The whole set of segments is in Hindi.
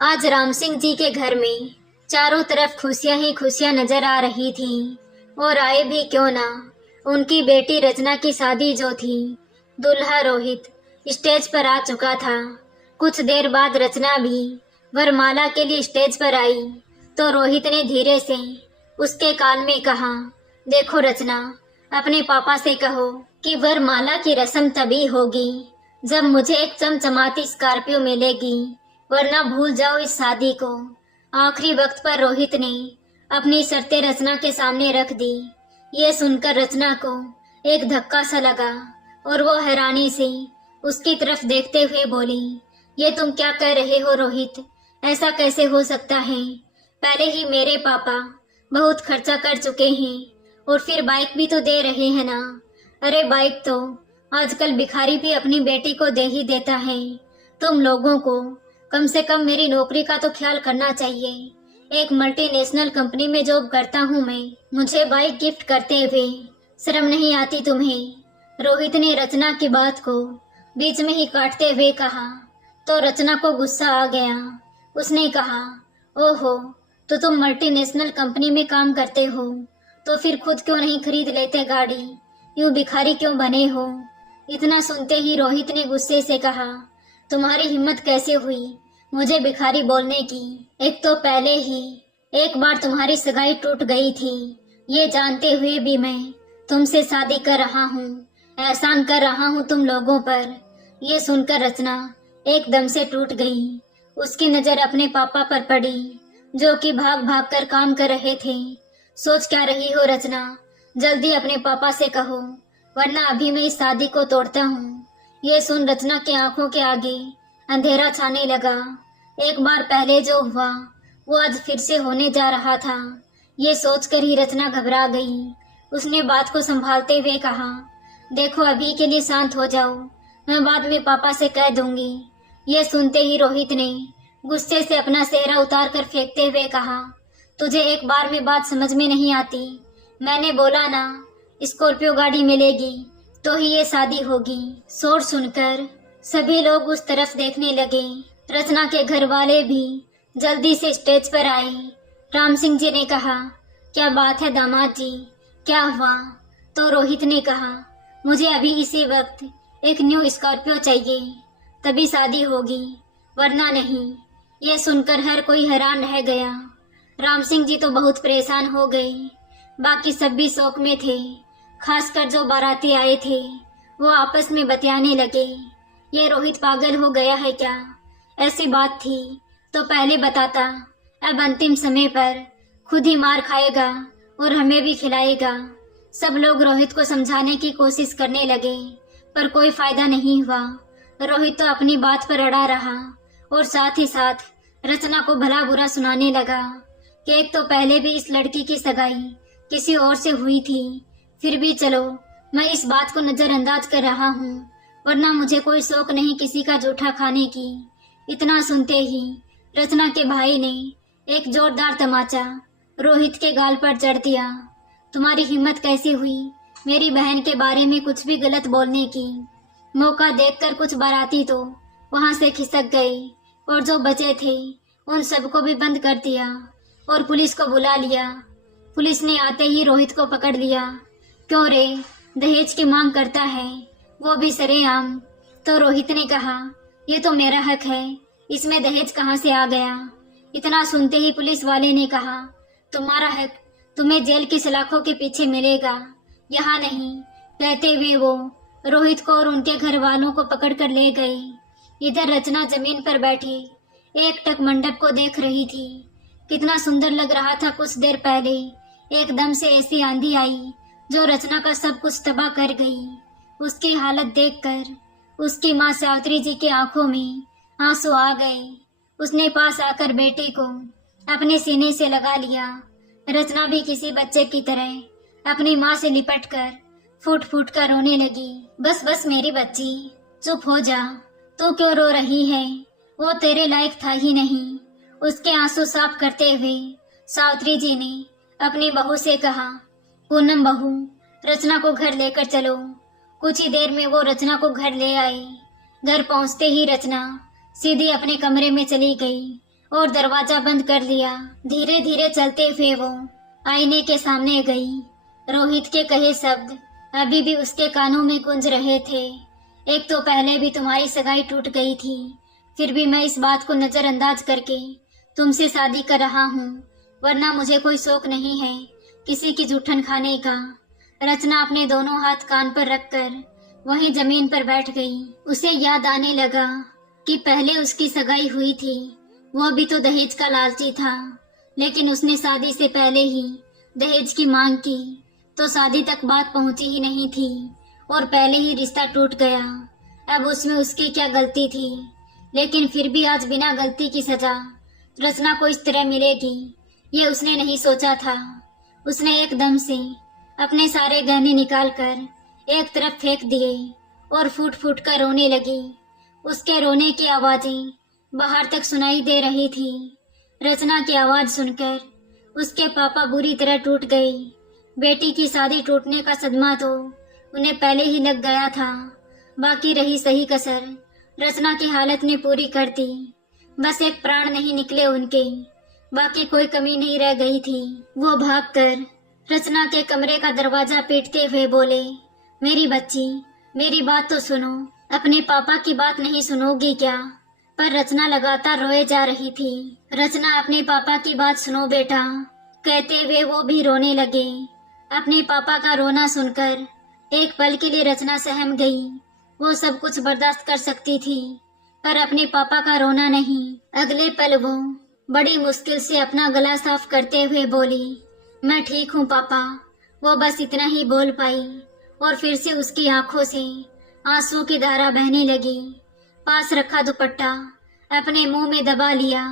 आज राम सिंह जी के घर में चारों तरफ खुशियां ही खुशियां नजर आ रही थीं। और आए भी क्यों ना, उनकी बेटी रचना की शादी जो थी, दूल्हा रोहित स्टेज पर आ चुका था। कुछ देर बाद रचना भी वरमाला के लिए स्टेज पर आई तो रोहित ने धीरे से उसके कान में कहा, देखो रचना, अपने पापा से कहो कि वरमाला की रस्म तभी होगी जब मुझे एक चमचमाती स्कॉर्पियो मिलेगी, वरना भूल जाओ इस शादी को। आखिरी वक्त पर रोहित ने अपनी शर्तें रचना के सामने रख दी। ये सुनकर रचना को एक धक्का सा लगा और वो हैरानी से उसकी तरफ देखते हुए बोली, ये तुम क्या कह रहे हो रोहित, ऐसा कैसे हो सकता है? पहले ही मेरे पापा बहुत खर्चा कर चुके हैं और फिर बाइक भी तो दे रहे हैं ना। अरे बाइक तो आजकल भिखारी भी अपनी बेटी को दे ही देता है। तुम लोगों को कम से कम मेरी नौकरी का तो ख्याल करना चाहिए। एक मल्टीनेशनल कंपनी में जॉब करता हूँ मैं, मुझे बाइक गिफ्ट करते हुए शर्म नहीं आती तुम्हें? रोहित ने रचना की बात को बीच में ही काटते हुए कहा तो रचना को गुस्सा आ गया। उसने कहा, ओहो, तो तुम मल्टीनेशनल कंपनी में काम करते हो तो फिर खुद क्यों नहीं खरीद लेते गाड़ी? यूं भिखारी क्यों बने हो? इतना सुनते ही रोहित ने गुस्से से कहा, तुम्हारी हिम्मत कैसे हुई मुझे भिखारी बोलने की? एक तो पहले ही एक बार तुम्हारी सगाई टूट गई थी, ये जानते हुए भी मैं तुमसे शादी कर रहा हूँ, एहसान कर रहा हूँ तुम लोगों पर। ये सुनकर रचना एकदम से टूट गई। उसकी नजर अपने पापा पर पड़ी जो कि भाग भाग कर काम कर रहे थे। सोच क्या रही हो रचना, जल्दी अपने पापा से कहो वरना अभी मैं इस शादी को तोड़ता हूँ। ये सुन रचना की आंखों के आगे अंधेरा छाने लगा। एक बार पहले जो हुआ वो आज फिर से होने जा रहा था। ये सोचकर ही रचना घबरा गई। उसने बात को संभालते हुए कहा, देखो अभी के लिए शांत हो जाओ, मैं बाद में पापा से कह दूंगी। ये सुनते ही रोहित ने गुस्से से अपना सेहरा उतार कर फेंकते हुए कहा, तुझे एक बार में बात समझ में नहीं आती? मैंने बोला ना, स्कॉर्पियो गाड़ी मिलेगी तो ही ये शादी होगी। शोर सुनकर सभी लोग उस तरफ देखने लगे। रचना के घर वाले भी जल्दी से स्टेज पर आए। राम सिंह जी ने कहा, क्या बात है दामाद जी, क्या हुआ? तो रोहित ने कहा, मुझे अभी इसी वक्त एक न्यू स्कॉर्पियो चाहिए, तभी शादी होगी, वरना नहीं। ये सुनकर हर कोई हैरान रह गया। राम सिंह जी तो बहुत परेशान हो गए, बाकी सब भी शौक में थे। खासकर जो बाराती आए थे वो आपस में बतियाने लगे, ये रोहित पागल हो गया है क्या? ऐसी बात थी तो पहले बताता, अब अंतिम समय पर खुद ही मार खाएगा और हमें भी खिलाएगा। सब लोग रोहित को समझाने की कोशिश करने लगे पर कोई फायदा नहीं हुआ। रोहित तो अपनी बात पर अड़ा रहा और साथ ही साथ रचना को भला बुरा सुनाने लगा कि एक तो पहले भी इस लड़की की सगाई किसी और से हुई थी, फिर भी चलो मैं इस बात को नजरअंदाज कर रहा हूँ, वरना मुझे कोई शौक नहीं किसी का जूठा खाने की। इतना सुनते ही रचना के भाई ने एक जोरदार तमाचा रोहित के गाल पर जड़ दिया। तुम्हारी हिम्मत कैसी हुई मेरी बहन के बारे में कुछ भी गलत बोलने की? मौका देखकर कुछ बाराती तो वहां से खिसक गए और जो बचे थे उन सबको भी बंद कर दिया और पुलिस को बुला लिया। पुलिस ने आते ही रोहित को पकड़ लिया। क्यों रे, दहेज की मांग करता है, वो भी सरेआम? तो रोहित ने कहा, ये तो मेरा हक है, इसमें दहेज कहाँ से आ गया? इतना सुनते ही पुलिस वाले ने कहा, तुम्हारा हक तुम्हें जेल की सलाखों के पीछे मिलेगा, यहाँ नहीं। कहते हुए वो रोहित को और उनके घर वालों को पकड़ कर ले गए। इधर रचना जमीन पर बैठी एक टक मंडप को देख रही थी। कितना सुंदर लग रहा था। कुछ देर पहले एकदम से ऐसी आंधी आई जो रचना का सब कुछ तबाह कर गई। उसकी हालत देखकर उसकी माँ सावित्री जी की आंखों में आंसू आ गए। उसने पास आकर बेटे को अपने सीने से लगा लिया। रचना भी किसी बच्चे की तरह अपनी माँ से लिपटकर फूट फूट कर रोने लगी। बस बस मेरी बच्ची, चुप हो जा, तू क्यों रो रही है? वो तेरे लायक था ही नहीं। उसके आंसू साफ करते हुए सावित्री जी ने अपनी बहू से कहा, पूनम बहू, रचना को घर लेकर चलो। कुछ ही देर में वो रचना को घर ले आए। घर पहुंचते ही रचना सीधी अपने कमरे में चली गई और दरवाजा बंद कर लिया। धीरे धीरे चलते हुए वो आईने के सामने गई। रोहित के कहे शब्द अभी भी उसके कानों में गूंज रहे थे। एक तो पहले भी तुम्हारी सगाई टूट गई थी, फिर भी मैं इस बात को नजरअंदाज करके तुमसे शादी कर रहा हूँ, वरना मुझे कोई शौक नहीं है किसी की जूठन खाने का। रचना अपने दोनों हाथ कान पर रखकर वहीं जमीन पर बैठ गई। उसे याद आने लगा कि पहले उसकी सगाई हुई थी, वो भी तो दहेज का लालची था, लेकिन उसने शादी से पहले ही दहेज की मांग की तो शादी तक बात पहुंची ही नहीं थी और पहले ही रिश्ता टूट गया। अब उसमें उसकी क्या गलती थी, लेकिन फिर भी आज बिना गलती की सजा रचना को इस तरह मिलेगी ये उसने नहीं सोचा था। उसने एकदम से अपने सारे गहने निकालकर एक तरफ फेंक दिए और फूट फूट कर रोने लगी। उसके रोने की आवाजें बाहर तक सुनाई दे रही थी। रचना की आवाज सुनकर उसके पापा बुरी तरह टूट गए। बेटी की शादी टूटने का सदमा तो उन्हें पहले ही लग गया था, बाकी रही सही कसर रचना की हालत ने पूरी कर दी। बस एक प्राण नहीं निकले उनके, बाकी कोई कमी नहीं रह गई थी। वो भागकर रचना के कमरे का दरवाजा पीटते हुए बोले, मेरी बच्ची, मेरी बात तो सुनो, अपने पापा की बात नहीं सुनोगी क्या? पर रचना लगातार रोए जा रही थी। रचना, अपने पापा की बात सुनो बेटा, कहते हुए वो भी रोने लगे। अपने पापा का रोना सुनकर एक पल के लिए रचना सहम गई। वो सब कुछ बर्दाश्त कर सकती थी, पर अपने पापा का रोना नहीं। अगले पल वो बड़ी मुश्किल से अपना गला साफ करते हुए बोली, मैं ठीक हूँ पापा। वो बस इतना ही बोल पाई और फिर से उसकी आंखों से आंसू की धारा बहने लगी। पास रखा दुपट्टा अपने मुंह में दबा लिया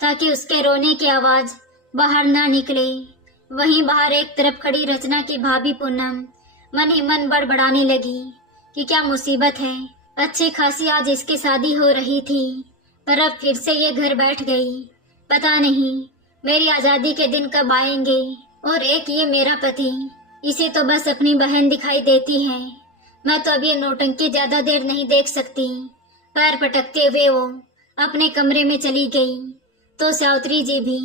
ताकि उसके रोने की आवाज बाहर ना निकले। वहीं बाहर एक तरफ खड़ी रचना की भाभी पूनम मन ही मन बड़बड़ाने लगी कि क्या मुसीबत है। अच्छी खासी आज इसकी शादी हो रही थी, पर अब फिर से ये घर बैठ गई। पता नहीं मेरी आजादी के दिन कब आएंगे। और एक ये मेरा पति, इसे तो बस अपनी बहन दिखाई देती है। मैं तो अब ये नौटंकी ज्यादा देर नहीं देख सकती। पैर पटकते हुए वो अपने कमरे में चली गई तो सावित्री जी भी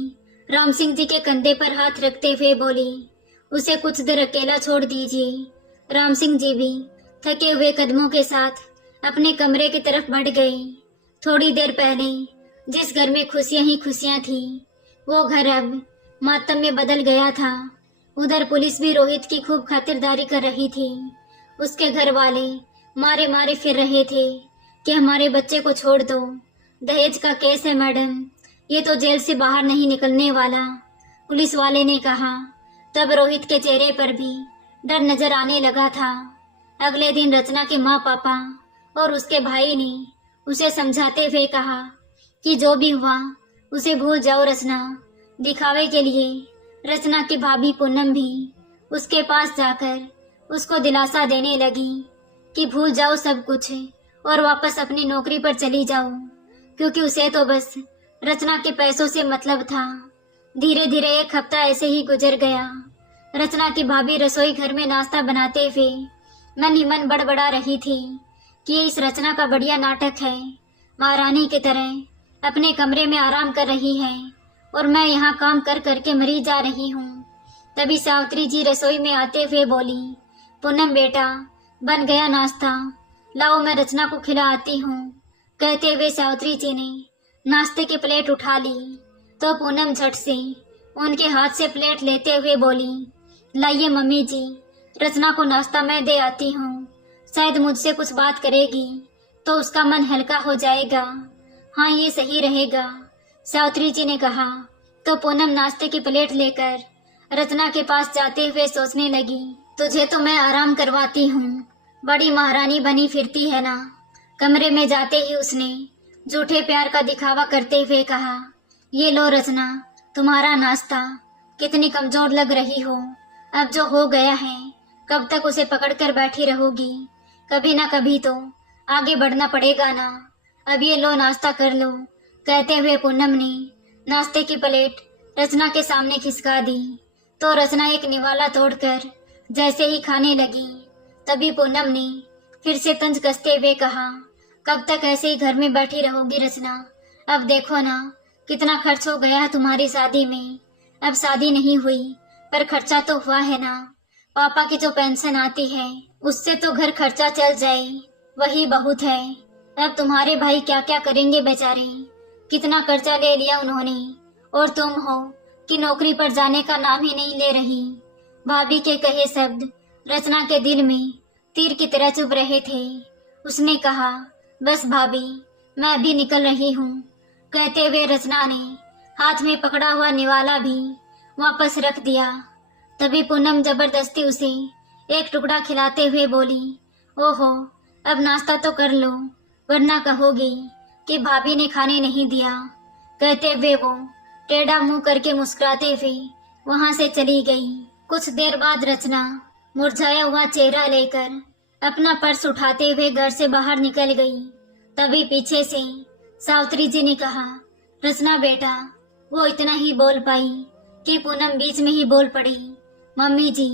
राम सिंह जी के कंधे पर हाथ रखते हुए बोली, उसे कुछ देर अकेला छोड़ दीजिए। राम सिंह जी भी थके हुए कदमों के साथ अपने कमरे की तरफ बढ़ गए। थोड़ी देर पहले जिस घर में खुशियां ही खुशियां थी, वो घर अब मातम में बदल गया था। उधर पुलिस भी रोहित की खूब खातिरदारी कर रही थी। उसके घर वाले मारे मारे फिर रहे थे कि हमारे बच्चे को छोड़ दो, दहेज का केस है मैडम, ये तो जेल से बाहर नहीं निकलने वाला, पुलिस वाले ने कहा। तब रोहित के चेहरे पर भी डर नजर आने लगा था। अगले दिन रचना के माँ पापा और उसके भाई ने उसे समझाते हुए कहा कि जो भी हुआ उसे भूल जाओ रचना। दिखावे के लिए रचना की भाभी पूनम भी उसके पास जाकर उसको दिलासा देने लगी कि भूल जाओ सब कुछ और वापस अपनी नौकरी पर चली जाओ, क्योंकि उसे तो बस रचना के पैसों से मतलब था। धीरे धीरे एक हफ्ता ऐसे ही गुजर गया। रचना की भाभी रसोई घर में नाश्ता बनाते हुए मन ही मन बड़बड़ा रही थी कि ये इस रचना का बढ़िया नाटक है। महारानी की तरह अपने कमरे में आराम कर रही है और मैं यहाँ काम कर करके मरी जा रही हूँ। तभी सावित्री जी रसोई में आते हुए बोली, पूनम बेटा, बन गया नाश्ता, लाओ मैं रचना को खिला आती हूँ। कहते हुए सावित्री जी ने नाश्ते की प्लेट उठा ली तो पूनम झट से उनके हाथ से प्लेट लेते हुए बोली, लाइए मम्मी जी, रचना को नाश्ता मैं दे आती हूँ, शायद मुझसे कुछ बात करेगी तो उसका मन हल्का हो जाएगा। हाँ, ये सही रहेगा, सावित्री जी ने कहा। तो पूनम नाश्ते की प्लेट लेकर रचना के पास जाते हुए सोचने लगी, तुझे तो मैं आराम करवाती हूँ, बड़ी महारानी बनी फिरती है ना। कमरे में जाते ही उसने झूठे प्यार का दिखावा करते हुए कहा, ये लो रचना, तुम्हारा नाश्ता। कितनी कमजोर लग रही हो, अब जो हो गया है कब तक उसे पकड़कर बैठी रहोगी? कभी ना कभी तो आगे बढ़ना पड़ेगा ना। अब ये लो नाश्ता कर लो। कहते हुए पूनम ने नाश्ते की प्लेट रचना के सामने खिसका दी तो रचना एक निवाला तोड़कर जैसे ही खाने लगी, तभी पूनम ने फिर से तंज कसते हुए कहा, कब तक ऐसे ही घर में बैठी रहोगी रचना? अब देखो ना, कितना खर्च हो गया है तुम्हारी शादी में। अब शादी नहीं हुई पर खर्चा तो हुआ है ना। पापा की जो पेंशन आती है उससे तो घर खर्चा चल जाए, वही बहुत है। अब तुम्हारे भाई क्या क्या करेंगे बेचारे, कितना कर्जा ले लिया उन्होंने। और तुम हो कि नौकरी पर जाने का नाम ही नहीं ले रही। भाभी के कहे शब्द रचना के दिल में तीर की तरह चुभ रहे थे। उसने कहा, बस भाभी, मैं अभी निकल रही हूँ। कहते हुए रचना ने हाथ में पकड़ा हुआ निवाला भी वापस रख दिया। तभी पूनम जबरदस्ती उसे एक टुकड़ा खिलाते हुए बोली, ओहो, अब नाश्ता तो कर लो, वरना कहोगी कि भाभी ने खाने नहीं दिया। कहते हुए वो टेढ़ा मुंह करके मुस्कुराते हुए वहां से चली गई। कुछ देर बाद रचना मुरझाया हुआ चेहरा लेकर अपना पर्स उठाते हुए घर से बाहर निकल गई। तभी पीछे से सावित्री जी ने कहा, रचना बेटा। वो इतना ही बोल पाई कि पूनम बीच में ही बोल पड़ी, मम्मी जी,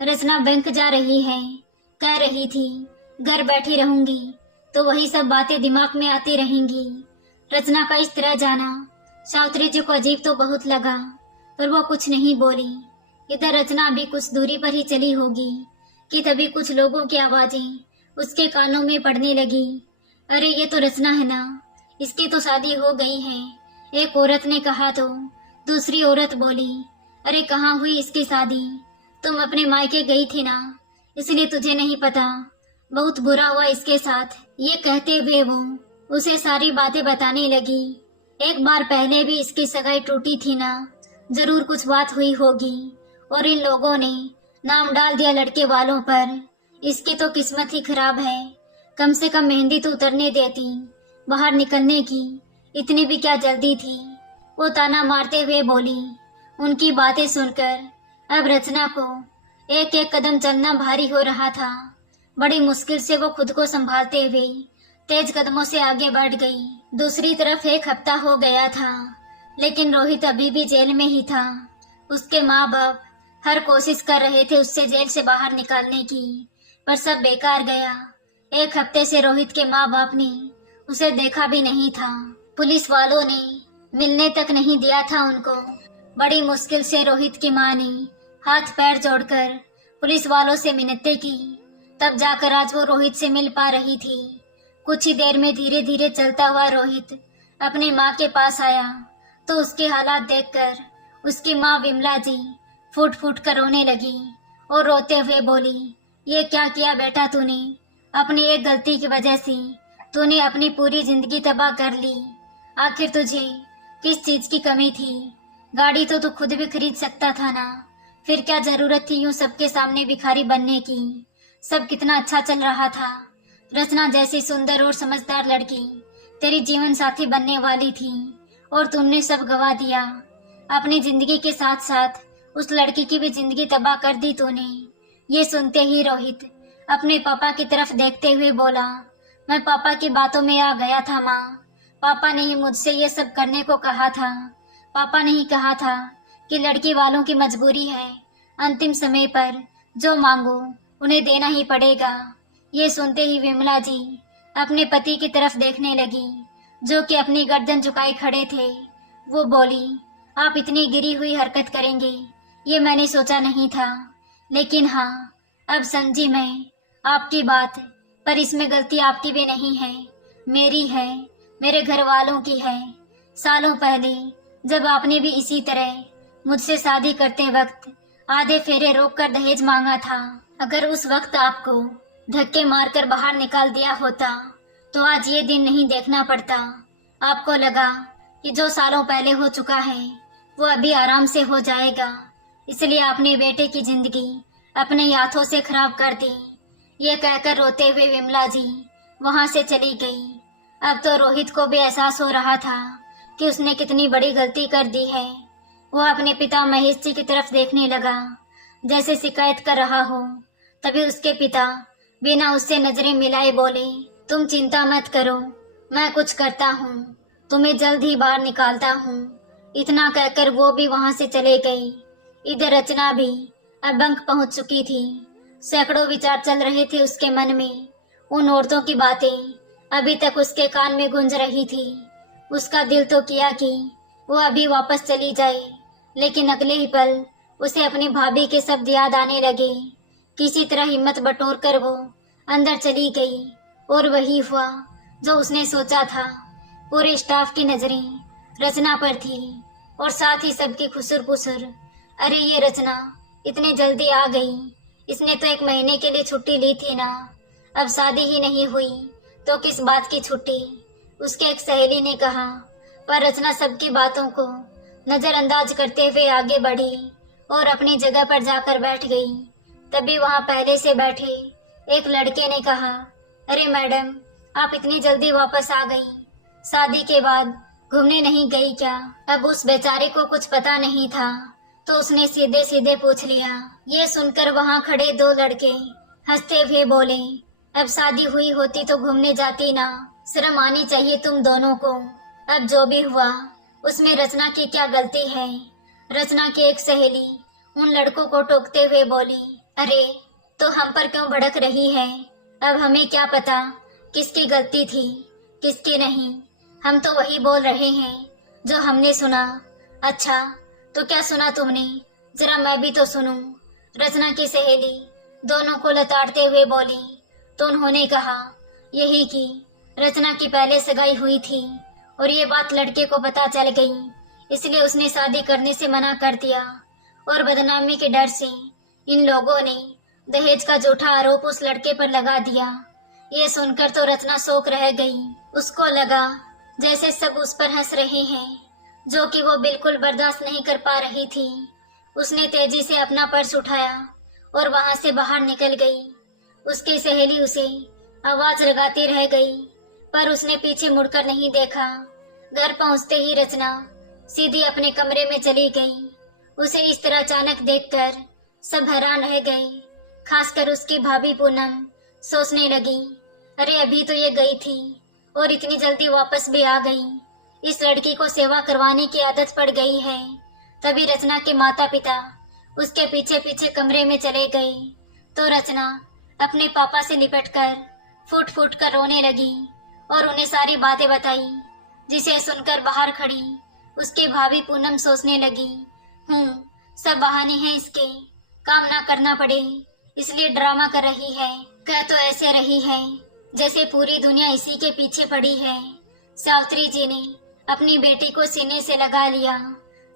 रचना बैंक जा रही है। कह रही थी घर बैठी रहूंगी तो वही सब बातें दिमाग में आती रहेंगी। रचना का इस तरह जाना सावित्री जी को अजीब तो बहुत लगा, पर वो कुछ नहीं बोली। इधर रचना भी कुछ दूरी पर ही चली होगी कि तभी कुछ लोगों की आवाजें उसके कानों में पड़ने लगी। अरे ये तो रचना है ना, इसकी तो शादी हो गई है। एक औरत ने कहा तो दूसरी औरत बोली, अरे कहाँ हुई इसकी शादी, तुम अपने मायके गई थी ना, इसलिए तुझे नहीं पता, बहुत बुरा हुआ इसके साथ। ये कहते हुए वो उसे सारी बातें बताने लगी। एक बार पहले भी इसकी सगाई टूटी थी ना, जरूर कुछ बात हुई होगी और इन लोगों ने नाम डाल दिया लड़के वालों पर। इसकी तो किस्मत ही खराब है, कम से कम मेहंदी तो उतरने देती, बाहर निकलने की इतनी भी क्या जल्दी थी। वो ताना मारते हुए बोली। उनकी बातें सुनकर अब रचना को एक एक कदम चलना भारी हो रहा था। बड़ी मुश्किल से वो खुद को संभालते हुए तेज कदमों से आगे बढ़ गई। दूसरी तरफ एक हफ्ता हो गया था, लेकिन रोहित अभी भी जेल में ही था। उसके माँ बाप हर कोशिश कर रहे थे उससे जेल से बाहर निकालने की, पर सब बेकार गया। एक हफ्ते से रोहित के माँ बाप ने उसे देखा भी नहीं था। पुलिस वालों ने मिलने तक नहीं दिया था उनको। बड़ी मुश्किल से रोहित की माँ ने हाथ पैर जोड़कर पुलिस वालों से मिन्नतें की, तब जाकर आज वो रोहित से मिल पा रही थी। कुछ ही देर में धीरे धीरे चलता हुआ रोहित अपनी माँ के पास आया तो उसके हालात देखकर उसकी माँ विमला जी फूट फूट कर रोने लगी और रोते हुए बोली, ये क्या किया बेटा तूने, अपनी एक गलती की वजह से तूने अपनी पूरी जिंदगी तबाह कर ली। आखिर तुझे किस चीज की कमी थी, गाड़ी तो तू खुद भी खरीद सकता था ना, फिर क्या जरूरत थी यूं सबके सामने भिखारी बनने की। सब कितना अच्छा चल रहा था, रचना जैसी सुंदर और समझदार लड़की तेरी जीवन साथी बनने वाली थी और तुमने सब गवा दिया। अपनी जिंदगी के साथ साथ उस लड़की की भी जिंदगी तबाह कर दी तूने। ये सुनते ही रोहित अपने पापा की तरफ देखते हुए बोला, मैं पापा की बातों में आ गया था माँ। पापा ने ही मुझसे ये सब करने को कहा था। पापा ने ही कहा था कि लड़की वालों की मजबूरी है, अंतिम समय पर जो मांगो उन्हें देना ही पड़ेगा। ये सुनते ही विमला जी अपने पति की तरफ देखने लगी, जो कि अपनी गर्दन झुकाए खड़े थे। वो बोली, आप इतनी गिरी हुई हरकत करेंगे ये मैंने सोचा नहीं था, लेकिन हाँ, अब समझी मैं आपकी बात, पर इसमें गलती आपकी भी नहीं है, मेरी है, मेरे घर वालों की है। सालों पहले जब आपने भी इसी तरह मुझसे शादी करते वक्त आधे फेरे रोककर दहेज मांगा था, अगर उस वक्त आपको धक्के मारकर बाहर निकाल दिया होता तो आज ये दिन नहीं देखना पड़ता। आपको लगा कि जो सालों पहले हो चुका है वो अभी आराम से हो जाएगा, इसलिए आपने बेटे की जिंदगी अपने हाथों से खराब कर दी। ये कहकर रोते हुए विमला जी वहां से चली गई। अब तो रोहित को भी एहसास हो रहा था कि उसने कितनी बड़ी गलती कर दी है। वो अपने पिता महेश जी की तरफ देखने लगा जैसे शिकायत कर रहा हो। तभी उसके पिता बिना उससे नजरें मिलाए बोले, तुम चिंता मत करो, मैं कुछ करता हूँ, तुम्हें जल्द ही बाहर निकालता हूँ। इतना कहकर वो भी वहां से चले गई। इधर रचना भी अब बंक पहुंच चुकी थी। सैकड़ों विचार चल रहे थे उसके मन में। उन औरतों की बातें अभी तक उसके कान में गूंज रही थी। उसका दिल तो किया कि वो अभी वापस चली जाए, लेकिन अगले ही पल उसे अपनी भाभी के शब्द याद आने लगे। किसी तरह हिम्मत बटोर कर वो अंदर चली गई और वही हुआ जो उसने सोचा था। पूरे स्टाफ की नजरें रचना पर थी और साथ ही सबकी खुसर पुसर। अरे ये रचना इतने जल्दी आ गई, इसने तो 1 महीने के लिए छुट्टी ली थी ना, अब शादी ही नहीं हुई तो किस बात की छुट्टी, उसके एक सहेली ने कहा। पर रचना सबकी बातों को नजरअंदाज करते हुए आगे बढ़ी और अपनी जगह पर जाकर बैठ गई। तभी वहां पहले से बैठे एक लड़के ने कहा, अरे मैडम, आप इतनी जल्दी वापस आ गई, शादी के बाद घूमने नहीं गई क्या? अब उस बेचारे को कुछ पता नहीं था तो उसने सीधे सीधे पूछ लिया। ये सुनकर वहां खड़े 2 लड़के हंसते हुए बोले, अब शादी हुई होती तो घूमने जाती ना, शर्म आनी चाहिए तुम दोनों को। अब जो भी हुआ उसमें रचना की क्या गलती है? रचना की एक सहेली उन लड़कों को टोकते हुए बोली, अरे तो हम पर क्यों भड़क रही है? अब हमें क्या पता किसकी गलती थी किसकी नहीं, हम तो वही बोल रहे हैं जो हमने सुना। अच्छा तो क्या सुना तुमने? जरा मैं भी तो सुनूं। रचना की सहेली दोनों को लताड़ते हुए बोली। तो उन्होंने कहा यही कि रचना की पहले सगाई हुई थी और ये बात लड़के को पता चल गई, इसलिए उसने शादी करने से मना कर दिया और बदनामी के डर से इन लोगों ने दहेज का झूठा आरोप उस लड़के पर लगा दिया। ये सुनकर तो रचना शौक रह गई। उसको लगा जैसे सब उस पर हंस रहे हैं, जो कि वो बिल्कुल बर्दाश्त नहीं कर पा रही थी। उसने तेजी से अपना पर्स उठाया और वहां से बाहर निकल गई। उसकी सहेली उसे आवाज लगाती रह गई, पर उसने पीछे मुड़कर नहीं देखा। घर पहुंचते ही रचना सीधी अपने कमरे में चली गई। उसे इस तरह अचानक देखकर सब हैरान रह गए, खासकर उसकी भाभी पूनम। सोचने लगी, अरे अभी तो ये गई थी और इतनी जल्दी वापस भी आ गई, इस लड़की को सेवा करवाने की आदत पड़ गई है। तभी रचना के माता पिता उसके पीछे पीछे कमरे में चले गए तो रचना अपने पापा से लिपटकर फूट फूट कर रोने लगी और उन्हें सारी बातें बताई, जिसे सुनकर बाहर खड़ी उसकी भाभी पूनम सोचने लगी, सब बहाने हैं इसके, काम ना करना पड़े इसलिए ड्रामा कर रही है। कह तो ऐसे रही है जैसे पूरी दुनिया इसी के पीछे पड़ी है। सावित्री जी ने अपनी बेटी को सीने से लगा लिया,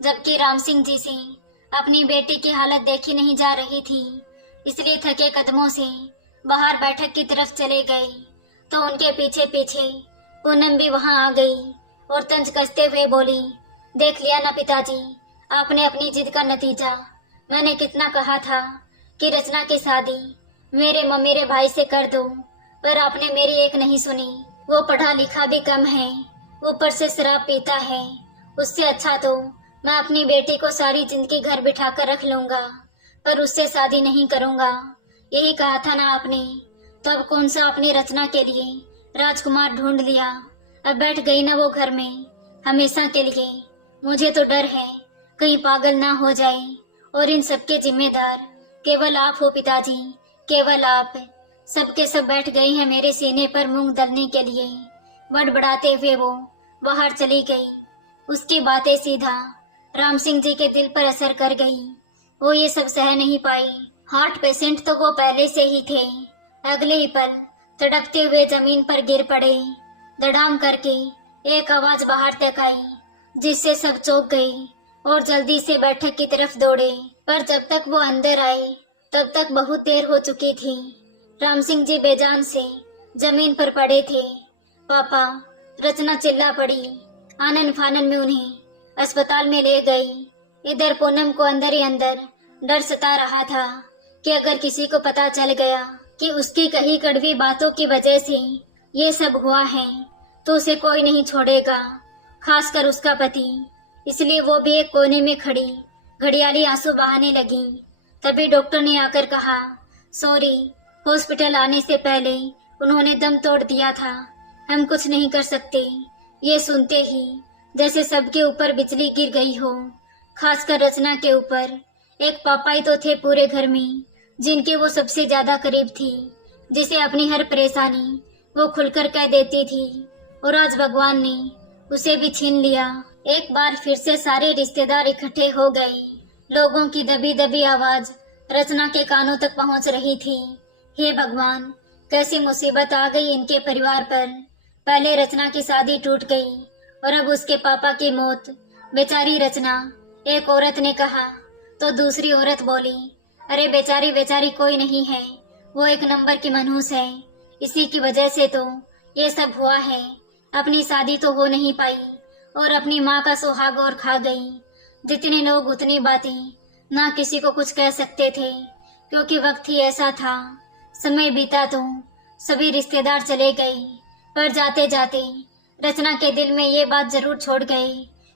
जबकि राम सिंह जी से अपनी बेटी की हालत देखी नहीं जा रही थी, इसलिए थके कदमों से बाहर बैठक की तरफ चले गए तो उनके पीछे पीछे पूनम भी वहां आ गई और तंज कसते हुए बोली, देख लिया ना पिताजी, आपने अपनी जिद का नतीजा। मैंने कितना कहा था कि रचना की शादी मेरे भाई से कर दो, पर आपने मेरी एक नहीं सुनी। वो पढ़ा लिखा भी कम है, ऊपर से शराब पीता है, उससे अच्छा तो मैं अपनी बेटी को सारी जिंदगी घर बिठा कर रख लूंगा, पर उससे शादी नहीं करूंगा। यही कहा था ना आपने। तब कौन सा अपनी रचना के लिए राजकुमार ढूंढ लिया, अब बैठ गई ना वो घर में हमेशा के लिए। मुझे तो डर है कहीं पागल ना हो जाए, और इन सबके जिम्मेदार केवल आप हो पिताजी, केवल आप। सबके सब बैठ गए हैं मेरे सीने पर मूंग दलने के लिए। बड़बड़ाते हुए वो बाहर चली गई। उसकी बातें सीधा राम सिंह जी के दिल पर असर कर गई। वो ये सब सह नहीं पाई। हार्ट पेशेंट तो वो पहले से ही थे। अगले ही पल तड़पते हुए जमीन पर गिर पड़े। धड़ाम करके एक आवाज बाहर तक आई, जिससे सब चौंक गए और जल्दी से बैठक की तरफ दौड़े। पर जब तक वो अंदर आए तब तक बहुत देर हो चुकी थी। राम सिंह जी बेजान से जमीन पर पड़े थे। पापा, रचना चिल्ला पड़ी। आनन फानन में उन्हें अस्पताल में ले गई। इधर पूनम को अंदर ही अंदर डर सता रहा था कि अगर किसी को पता चल गया कि उसकी कही कड़वी बातों की वजह से ये सब हुआ है तो उसे कोई नहीं छोड़ेगा, खासकर उसका पति। इसलिए वो भी एक कोने में खड़ी घड़ियाली आंसू बहाने लगी। तभी डॉक्टर ने आकर कहा, सॉरी, हॉस्पिटल आने से पहले उन्होंने दम तोड़ दिया था, हम कुछ नहीं कर सकते। ये सुनते ही जैसे सबके ऊपर बिजली गिर गई हो, खासकर रचना के ऊपर। एक पापा ही तो थे पूरे घर में जिनके वो सबसे ज्यादा करीब थी, जिसे अपनी हर परेशानी वो खुलकर कह देती थी, और आज भगवान ने उसे भी छीन लिया। एक बार फिर से सारे रिश्तेदार इकट्ठे हो गए। लोगों की दबी दबी आवाज रचना के कानों तक पहुंच रही थी। हे भगवान, कैसी मुसीबत आ गई इनके परिवार पर। पहले रचना की शादी टूट गई और अब उसके पापा की मौत। बेचारी रचना, एक औरत ने कहा। तो दूसरी औरत बोली, अरे बेचारी बेचारी कोई नहीं है, वो एक नंबर की मनहूस है। इसी की वजह से तो ये सब हुआ है। अपनी शादी तो हो नहीं पाई और अपनी माँ का सुहाग और खा गई। जितने लोग उतनी बातें, ना किसी को कुछ कह सकते थे, क्योंकि वक्त ही ऐसा था। समय बीता तो सभी रिश्तेदार चले गए, पर जाते जाते रचना के दिल में ये बात जरूर छोड़ गए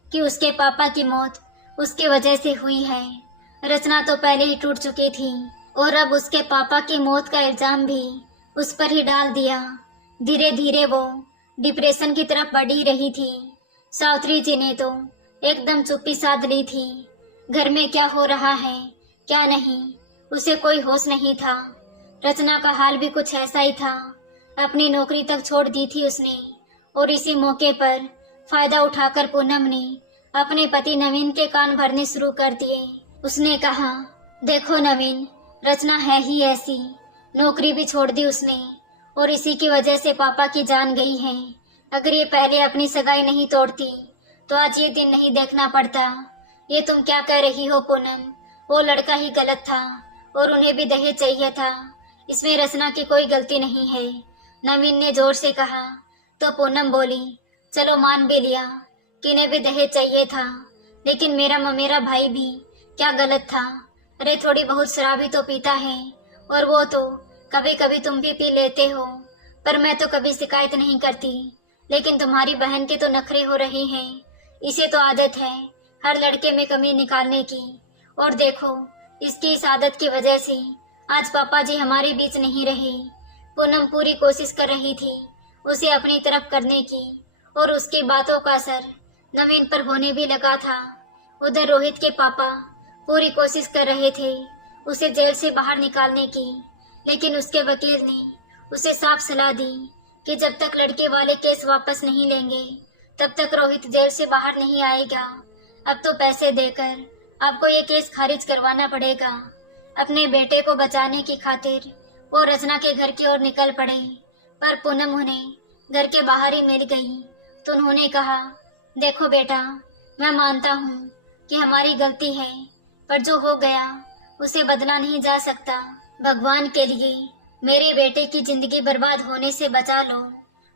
कि उसके पापा की मौत उसकी वजह से हुई है। रचना तो पहले ही टूट चुकी थी और अब उसके पापा की मौत का इल्जाम भी उस पर ही डाल दिया। धीरे धीरे वो डिप्रेशन की तरफ बढ़ ही रही थी। सावित्री जी ने तो एकदम चुप्पी साध ली थी। घर में क्या हो रहा है क्या नहीं, उसे कोई होश नहीं था। रचना का हाल भी कुछ ऐसा ही था। अपनी नौकरी तक छोड़ दी थी उसने, और इसी मौके पर फायदा उठाकर पूनम ने अपने पति नवीन के कान भरने शुरू कर दिए। उसने कहा, देखो नवीन, रचना है ही ऐसी, नौकरी भी छोड़ दी उसने और इसी की वजह से पापा की जान गई है। अगर ये पहले अपनी सगाई नहीं तोड़ती तो आज ये दिन नहीं देखना पड़ता। ये तुम क्या कह रही हो पूनम, वो लड़का ही गलत था और उन्हें भी दहेज चाहिए था, इसमें रचना की कोई गलती नहीं है, नवीन ने जोर से कहा। तो पूनम बोली, चलो मान भी लिया कि इन्हें भी दहेज चाहिए था, लेकिन मेरा भाई भी क्या गलत था। अरे थोड़ी बहुत शराब ही तो पीता है, और वो तो कभी कभी तुम भी पी लेते हो, पर मैं तो कभी शिकायत नहीं करती। लेकिन तुम्हारी बहन के तो नखरे हो रहे हैं, इसे तो आदत है हर लड़के में कमी निकालने की। और देखो, इसकी इस आदत की वजह से आज पापा जी हमारे बीच नहीं रहे। पूनम पूरी कोशिश कर रही थी उसे अपनी तरफ करने की, और उसकी बातों का असर नवीन पर होने भी लगा था। उधर रोहित के पापा पूरी कोशिश कर रहे थे उसे जेल से बाहर निकालने की, लेकिन उसके वकील ने उसे साफ सलाह दी कि जब तक लड़के वाले केस वापस नहीं लेंगे तब तक रोहित जेल से बाहर नहीं आएगा। अब तो पैसे देकर आपको ये केस खारिज करवाना पड़ेगा। अपने बेटे को बचाने की खातिर वो रचना के घर की ओर निकल पड़े, पर पूनम उन्हें घर के बाहर ही मिल गई। तो उन्होंने कहा, देखो बेटा, मैं मानता हूँ कि हमारी गलती है, पर जो हो गया उसे बदला नहीं जा सकता। भगवान के लिए मेरे बेटे की जिंदगी बर्बाद होने से बचा लो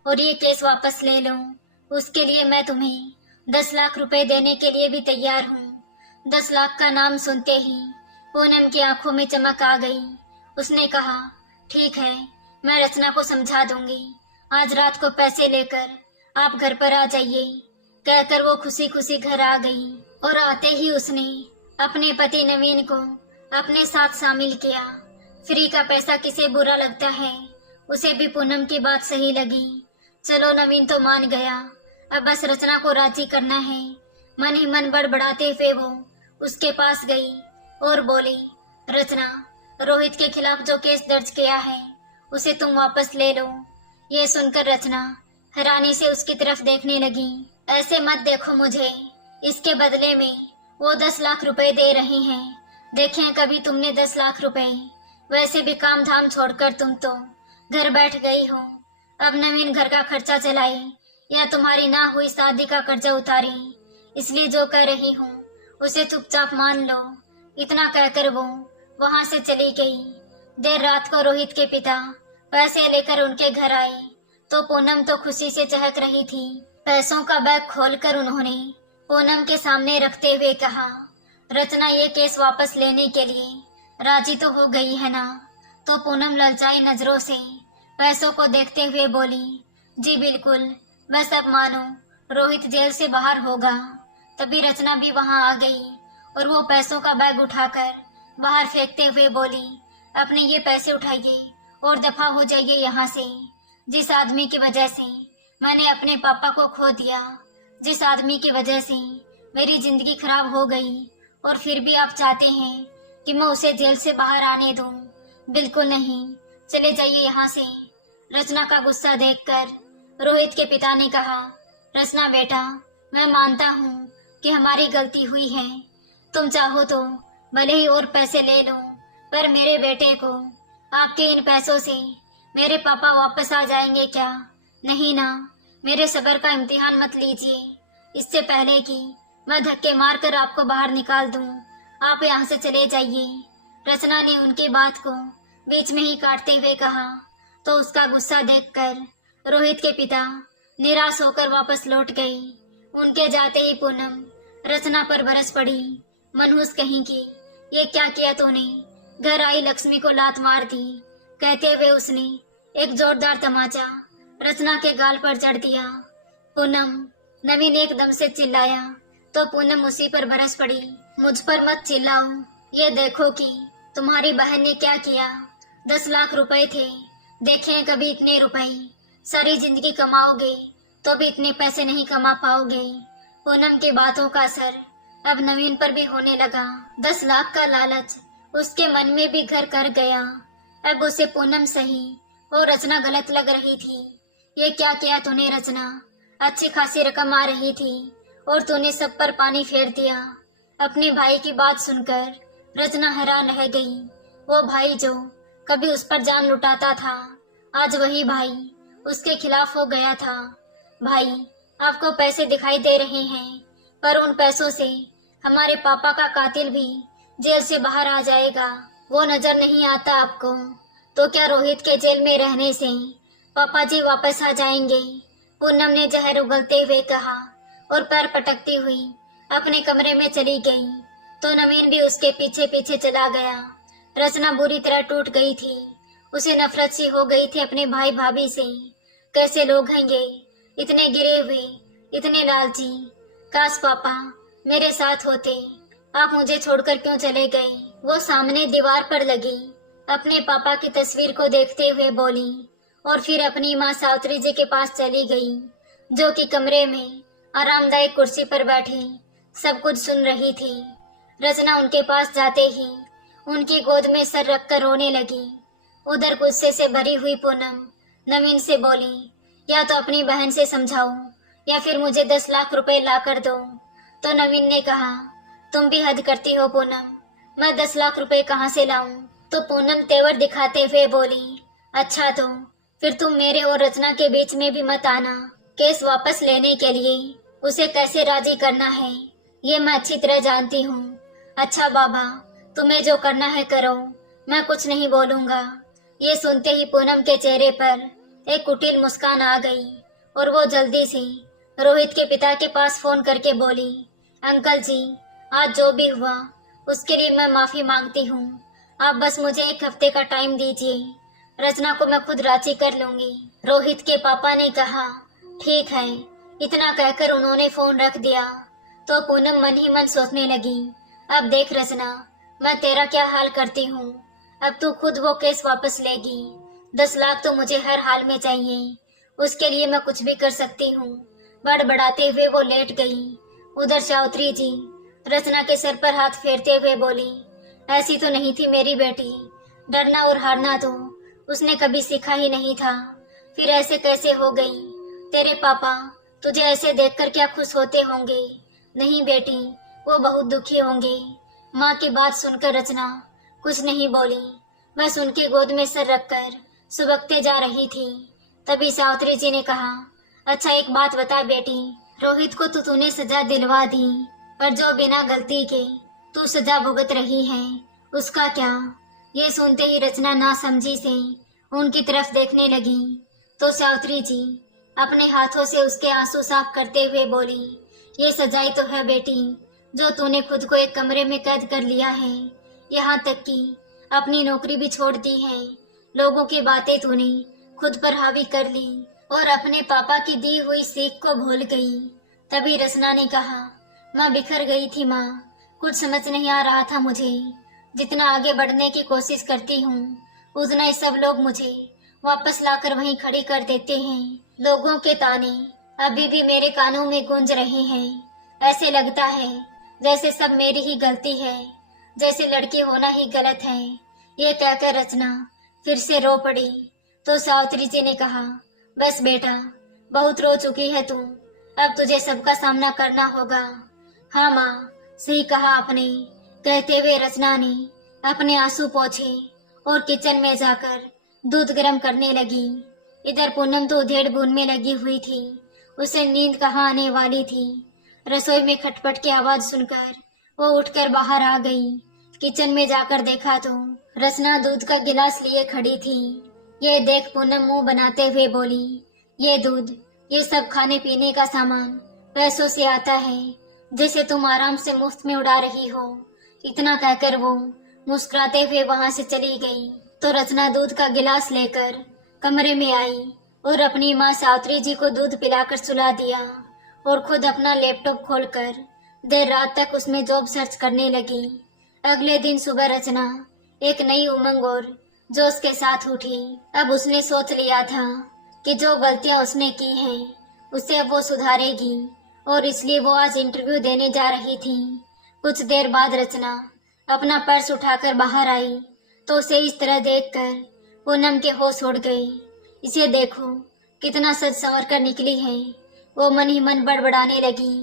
और ये केस वापस ले लो। उसके लिए मैं तुम्हें 10 लाख रुपए देने के लिए भी तैयार हूँ। 10 लाख का नाम सुनते ही पूनम की आंखों में चमक आ गई। उसने कहा, ठीक है, मैं रचना को समझा दूंगी। आज रात को पैसे लेकर आप घर पर आ जाइए। कहकर वो खुशी खुशी घर आ गई, और आते ही उसने अपने पति नवीन को अपने साथ शामिल किया। फ्री का पैसा किसे बुरा लगता है, उसे भी पूनम की बात सही लगी। चलो नवीन तो मान गया, अब बस रचना को राजी करना है। मन ही मन बड़बड़ाते हुए वो उसके पास गई और बोली, रचना, रोहित के खिलाफ जो केस दर्ज किया है उसे तुम वापस ले लो। ये सुनकर रचना हैरानी से उसकी तरफ देखने लगी। ऐसे मत देखो मुझे, इसके बदले में वो 10 लाख रुपए दे रही हैं। देखें कभी तुमने 10 लाख रुपए। वैसे भी काम धाम छोड़कर तुम तो घर बैठ गई हो। अब नवीन घर का खर्चा चलाए या तुम्हारी ना हुई शादी का कर्जा उतारे, इसलिए जो कह रही हूँ उसे चुपचाप मान लो। इतना कहकर वो वहां से चली गई। देर रात को रोहित के पिता पैसे लेकर उनके घर आए तो पूनम तो खुशी से चहक रही थी। पैसों का बैग खोलकर उन्होंने पूनम के सामने रखते हुए कहा, रचना ये केस वापस लेने के लिए राजी तो हो गई है ना? तो पूनम ललचाई नजरों से पैसों को देखते हुए बोली, जी बिल्कुल, बस अब मानो रोहित जेल से बाहर होगा। तभी रचना भी वहां आ गई और वो पैसों का बैग उठाकर बाहर फेंकते हुए बोली, अपने ये पैसे उठाइए और दफा हो जाइए यहाँ से। जिस आदमी की वजह से मैंने अपने पापा को खो दिया, जिस आदमी की वजह से मेरी जिंदगी खराब हो गई, और फिर भी आप चाहते हैं कि मैं उसे जेल से बाहर आने दूं? बिल्कुल नहीं, चले जाइए यहाँ से। रचना का गुस्सा देखकर रोहित के पिता ने कहा, रचना बेटा, मैं मानता हूँ कि हमारी गलती हुई है। तुम चाहो तो भले ही और पैसे ले लो, पर मेरे बेटे को आपके इन पैसों से मेरे पापा वापस आ जाएंगे क्या? नहीं ना। मेरे सब्र का इम्तिहान मत लीजिए। इससे पहले कि मैं धक्के मारकर आपको बाहर निकाल दूं, आप यहाँ से चले जाइए। रचना ने उनकी बात को बीच में ही काटते हुए कहा तो उसका गुस्सा देखकर रोहित के पिता निराश होकर वापस लौट गए। उनके जाते ही पूनम रचना पर बरस पड़ी। मनहूस कहीं की, ये क्या किया तूने? घर आई लक्ष्मी को लात मार दी, कहते हुए उसने एक जोरदार तमाचा रचना के गाल पर जड़ दिया। पूनम, नवीन एकदम से चिल्लाया तो पूनम उसी पर बरस पड़ी। मुझ पर मत चिल्लाओ, ये देखो कि तुम्हारी बहन ने क्या किया। 10 लाख रुपए थे, देखें कभी इतने रुपए। सारी जिंदगी कमाओगे तो भी इतने पैसे नहीं कमा पाओगे। पूनम की बातों का असर अब नवीन पर भी होने लगा। 10 लाख का लालच उसके मन में भी घर कर गया। अब उसे पूनम सही और रचना गलत लग रही थी। ये क्या किया तूने रचना? अच्छी खासी रकम आ रही थी और तूने सब पर पानी फेर दिया। अपने भाई की बात सुनकर रचना हैरान रह गई। वो भाई जो कभी उस पर जान लुटाता था, आज वही भाई उसके खिलाफ हो गया था। भाई, आपको पैसे दिखाई दे रहे हैं, पर उन पैसों से हमारे पापा का कातिल भी जेल से बाहर आ जाएगा। वो नजर नहीं आता आपको? तो क्या रोहित के जेल में रहने से पापा जी वापस आ जाएंगे? पूनम ने जहर उगलते हुए कहा और पैर पटकती हुई अपने कमरे में चली गई तो नवीन भी उसके पीछे पीछे चला गया। रचना बुरी तरह टूट गई थी। उसे नफरत सी हो गई थी अपने भाई भाभी से। कैसे लोग हैं ये, इतने गिरे हुए, इतने लालची। काश पापा मेरे साथ होते। आप मुझे छोड़कर क्यों चले गए? वो सामने दीवार पर लगी अपने पापा की तस्वीर को देखते हुए बोली और फिर अपनी माँ सावित्री जी के पास चली गई, जो कि कमरे में आरामदायक कुर्सी पर बैठी सब कुछ सुन रही थी। रचना उनके पास जाते ही उनकी गोद में सर रखकर रोने लगी। उधर गुस्से से भरी हुई पूनम नवीन से बोली, या तो अपनी बहन से समझाओ या फिर मुझे 10 लाख रुपए ला कर दो। तो नवीन ने कहा, तुम भी हद करती हो पूनम, मैं 10 लाख रुपए कहाँ से लाऊं? तो पूनम तेवर दिखाते हुए बोली, अच्छा तो फिर तुम मेरे और रचना के बीच में भी मत आना। केस वापस लेने के लिए उसे कैसे राजी करना है ये मैं अच्छी तरह जानती हूँ। अच्छा बाबा, तुम्हें जो करना है करो, मैं कुछ नहीं बोलूंगा। ये सुनते ही पूनम के चेहरे पर एक कुटिल मुस्कान आ गई और वो जल्दी से रोहित के पिता के पास फोन करके बोली, अंकल जी, आज जो भी हुआ उसके लिए मैं माफी मांगती हूँ। आप बस मुझे 1 हफ्ते का टाइम दीजिए, रचना को मैं खुद राजी कर लूंगी। रोहित के पापा ने कहा, ठीक है। इतना कहकर उन्होंने फोन रख दिया तो पूनम मन ही मन सोचने लगी, अब देख रचना, मैं तेरा क्या हाल करती हूँ। अब तू खुद वो केस वापस लेगी। 10 लाख तो मुझे हर हाल में चाहिए, उसके लिए मैं कुछ भी कर सकती हूँ। बड़बड़ाते हुए वो लेट गई। उधर सावित्री जी रचना के सर पर हाथ फेरते हुए बोली, ऐसी तो नहीं थी मेरी बेटी, डरना और हारना तो उसने कभी सीखा ही नहीं था, फिर ऐसे कैसे हो गई? तेरे पापा तुझे ऐसे देखकर क्या खुश होते होंगे? नहीं बेटी, वो बहुत दुखी होंगे। माँ की बात सुनकर रचना कुछ नहीं बोली, बस उनकी गोद में सर रखकर सुबकते जा रही थी। तभी सावित्री जी ने कहा, अच्छा एक बात बता बेटी, रोहित को तो तूने सजा दिलवा दी, पर जो बिना गलती के तू सजा भुगत रही है उसका क्या? ये सुनते ही रचना नासमझी से उनकी तरफ देखने लगी तो सावित्री जी अपने हाथों से उसके आंसू साफ करते हुए बोली, ये सजाई तो है बेटी, जो तूने खुद को एक कमरे में कैद कर लिया है, यहाँ तक कि अपनी नौकरी भी छोड़ दी है। लोगों की बातें तूने खुद पर हावी कर ली और अपने पापा की दी हुई सीख को भूल गई। तभी रचना ने कहा, मैं बिखर गई थी माँ, कुछ समझ नहीं आ रहा था मुझे। जितना आगे बढ़ने की कोशिश करती हूँ उतना ही सब लोग मुझे वापस लाकर वहीं खड़ी कर देते हैं। लोगों के ताने अभी भी मेरे कानों में गूंज रहे हैं। ऐसे लगता है जैसे सब मेरी ही गलती है, जैसे लड़की होना ही गलत है। ये कहकर रचना फिर से रो पड़ी तो सावित्री जी ने कहा, बस बेटा, बहुत रो चुकी है तू, अब तुझे सबका सामना करना होगा। हाँ माँ, सही कहा आपने, कहते हुए रचना ने अपने आंसू पोंछे और किचन में जाकर दूध गर्म करने लगी। इधर पूनम तो उधेड़ बुन में लगी हुई थी। उसे नींद कहाँ आने वाली थी। रसोई में खटपट की आवाज सुनकर वो उठकर बाहर आ गई। किचन में जाकर देखा तो रचना दूध का गिलास लिए खड़ी थी। ये देख पूनम मुंह बनाते हुए बोली, ये दूध, ये सब खाने पीने का सामान पैसों से आता है, जैसे तुम आराम से मुफ्त में उड़ा रही हो। इतना कहकर वो मुस्कुराते हुए वहां से चली गई। तो रचना दूध का गिलास लेकर कमरे में आई और अपनी माँ सावित्री जी को दूध पिलाकर सुला दिया और खुद अपना लैपटॉप खोलकर देर रात तक उसमें जॉब सर्च करने लगी। अगले दिन सुबह रचना एक नई उमंग और जोश के साथ उठी। अब उसने सोच लिया था कि जो गलतियां उसने की हैं उसे अब वो सुधारेगी और इसलिए वो आज इंटरव्यू देने जा रही थी। कुछ देर बाद रचना अपना पर्स उठाकर बाहर आई तो उसे इस तरह देखकर पूनम के होश उड़ गए। इसे देखो, कितना सज संवर कर निकली है, वो मन ही मन बड़बड़ाने लगी।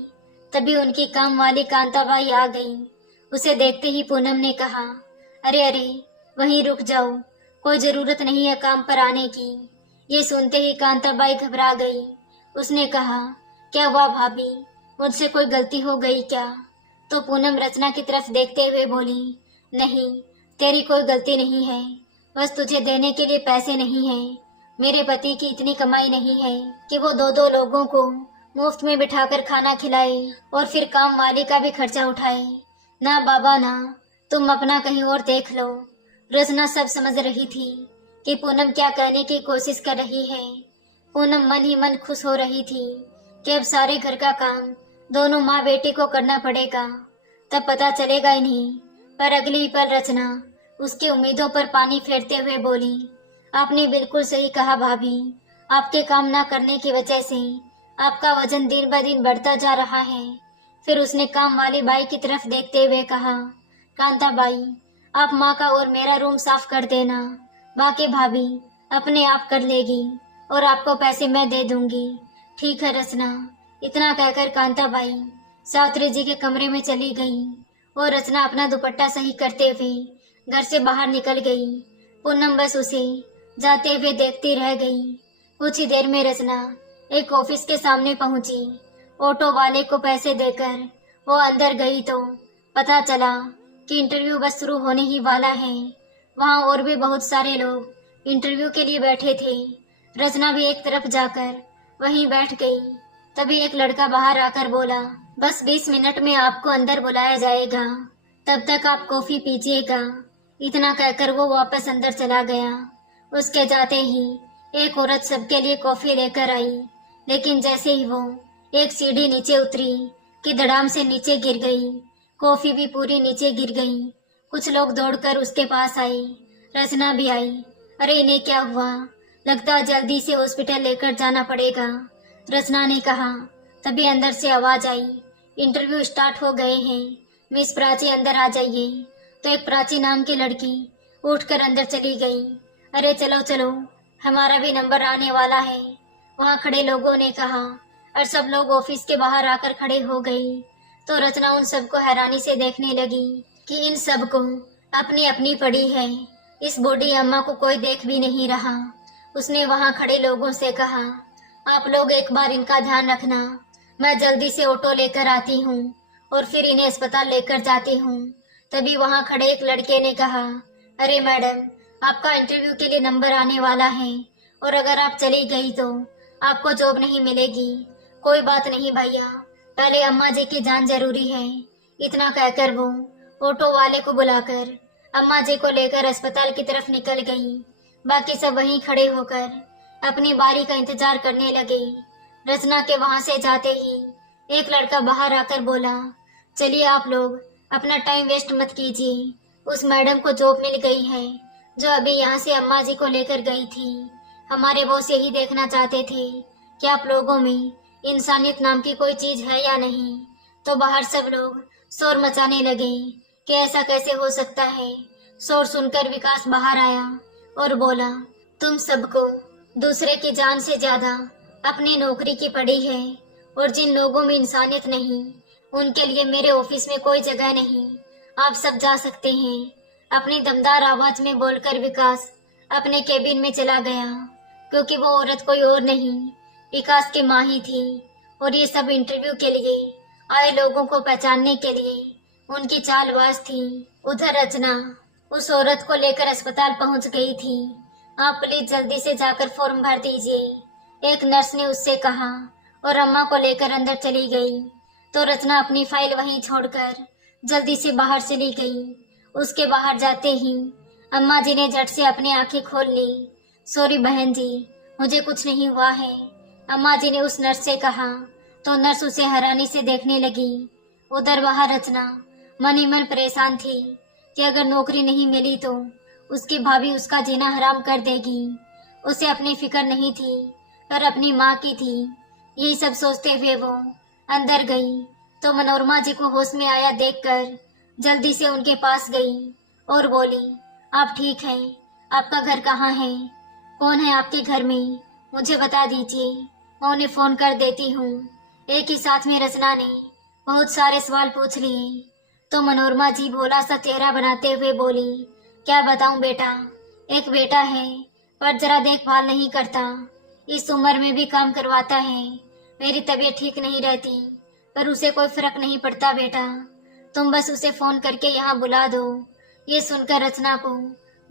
तभी उनकी काम वाली कांताबाई आ गई। उसे देखते ही पूनम ने कहा, अरे अरे, वहीं रुक जाओ, कोई जरूरत नहीं है काम पर आने की। ये सुनते ही कांताबाई घबरा गई। उसने कहा, क्या हुआ भाभी, मुझसे कोई गलती हो गई क्या? तो पूनम रचना की तरफ देखते हुए बोली, नहीं, तेरी कोई गलती नहीं है, बस तुझे देने के लिए पैसे नहीं है। मेरे पति की इतनी कमाई नहीं है कि वो दो दो लोगों को मुफ्त में बिठाकर खाना खिलाए और फिर काम वाली का भी खर्चा उठाए। ना बाबा ना, तुम अपना कहीं और देख लो। रचना सब समझ रही थी कि पूनम क्या कहने की कोशिश कर रही है। पूनम मन ही मन खुश हो रही थी कि अब सारे घर का काम दोनों माँ बेटी को करना पड़ेगा, तब पता चलेगा ही नहीं। पर अगली पल रचना उसकी उम्मीदों पर पानी फेरते हुए बोली, आपने बिल्कुल सही कहा भाभी, आपके काम ना करने की वजह से आपका वजन दिन ब दिन बढ़ता जा रहा है। फिर उसने काम वाली बाई की तरफ देखते हुए कहा, कांता बाई, आप माँ का और मेरा रूम साफ कर देना, बाकी भाभी अपने आप कर लेगी और आपको पैसे मैं दे दूंगी। ठीक है रचना। इतना कहकर कांता बाई सावित्री जी के कमरे में चली गई और रचना अपना दुपट्टा सही करते हुए घर से बाहर निकल गई। पूनम बस उसे जाते हुए देखती रह गई। कुछ ही देर में रचना एक ऑफिस के सामने पहुंची। ऑटो वाले को पैसे देकर वो अंदर गई तो पता चला कि इंटरव्यू बस शुरू होने ही वाला है। वहां और भी बहुत सारे लोग इंटरव्यू के लिए बैठे थे। रचना भी एक तरफ जाकर वहीं बैठ गई। तभी एक लड़का बाहर आकर बोला, बस 20 मिनट में आपको अंदर बुलाया जाएगा, तब तक आप कॉफी पीजिएगा। इतना कहकर वो वापस अंदर चला गया। उसके जाते ही एक औरत सबके लिए कॉफी लेकर आई, लेकिन जैसे ही वो एक सीढ़ी नीचे उतरी कि धड़ाम से नीचे गिर गई। कॉफी भी पूरी नीचे गिर गई। कुछ लोग दौड़कर उसके पास आए। रचना भी आई। अरे इन्हें क्या हुआ? लगता है जल्दी से हॉस्पिटल लेकर जाना पड़ेगा, रचना ने कहा। तभी अंदर से आवाज आई, इंटरव्यू स्टार्ट हो गए हैं, मिस प्राची अंदर आ जाइए। तो एक प्राची नाम की लड़की उठकर अंदर चली गई। अरे चलो चलो, हमारा भी नंबर आने वाला है, वहाँ खड़े लोगों ने कहा। और सब लोग ऑफिस के बाहर आकर खड़े हो गई। तो रचना उन सबको हैरानी से देखने लगी कि इन सबको अपनी अपनी पड़ी है, इस बूढ़ी अम्मा को कोई देख भी नहीं रहा। उसने वहाँ खड़े लोगों से कहा, आप लोग एक बार इनका ध्यान रखना, मैं जल्दी से ऑटो लेकर आती हूँ और फिर इन्हें अस्पताल लेकर जाती हूँ। तभी वहाँ खड़े एक लड़के ने कहा, अरे मैडम, आपका इंटरव्यू के लिए नंबर आने वाला है और अगर आप चली गई तो आपको जॉब नहीं मिलेगी। कोई बात नहीं भैया, पहले अम्मा जी की जान जरूरी है। इतना कहकर वो ऑटो वाले को बुलाकर अम्मा जी को लेकर अस्पताल की तरफ निकल गई। बाकी सब वहीं खड़े होकर अपनी बारी का इंतजार करने लगे। रचना के वहां से जाते ही एक लड़का बाहर आकर बोला, चलिए आप लोग अपना टाइम वेस्ट मत कीजिए, उस मैडम को जॉब मिल गई है जो अभी यहाँ से अम्मा जी को लेकर गई थी। हमारे बॉस यही देखना चाहते थे कि आप लोगों में इंसानियत नाम की कोई चीज है या नहीं। तो बाहर सब लोग शोर मचाने लगे कि ऐसा कैसे हो सकता है। शोर सुनकर विकास बाहर आया और बोला, तुम सबको दूसरे की जान से ज्यादा अपनी नौकरी की पड़ी है और जिन लोगों में इंसानियत नहीं, उनके लिए मेरे ऑफिस में कोई जगह नहीं। आप सब जा सकते हैं। अपनी दमदार आवाज में बोलकर विकास अपने केबिन में चला गया, क्योंकि वो औरत कोई और नहीं, विकास की माँ ही थी। और ये सब इंटरव्यू के लिए आए लोगों को पहचानने के लिए उनकी चालबाज थी। उधर रचना उस औरत को लेकर अस्पताल पहुंच गई थी। आप प्लीज जल्दी से जाकर फॉर्म भर दीजिए, एक नर्स ने उससे कहा, और अम्मा को लेकर अंदर चली गई। तो रचना अपनी फाइल वहीं छोड़कर जल्दी से बाहर चली गई। उसके बाहर जाते ही अम्मा जी ने झट से अपनी आंखें खोल ली। सॉरी बहन जी, मुझे कुछ नहीं हुआ है, अम्मा जी ने उस नर्स से कहा। तो नर्स उसे हैरानी से देखने लगी। उधर वहां रचना मन ही मन परेशान थी कि अगर नौकरी नहीं मिली तो उसकी भाभी उसका जीना हराम कर देगी। उसे अपनी फिक्र नहीं थी, पर अपनी माँ की थी। यही सब सोचते हुए वो अंदर गई तो मनोरमा जी को होश में आया देखकर जल्दी से उनके पास गई और बोली, आप ठीक हैं? आपका घर कहाँ है? कौन है आपके घर में? मुझे बता दीजिए, मैं उन्हें फोन कर देती हूँ। एक ही साथ में रचना ने बहुत सारे सवाल पूछ लिए। तो मनोरमा जी भोला सा चेहरा बनाते हुए बोली, क्या बताऊं बेटा, एक बेटा है पर जरा देखभाल नहीं करता, इस उम्र में भी काम करवाता है। मेरी तबीयत ठीक नहीं रहती पर उसे कोई फर्क नहीं पड़ता बेटा, तुम बस उसे फोन करके यहाँ बुला दो। ये सुनकर रचना को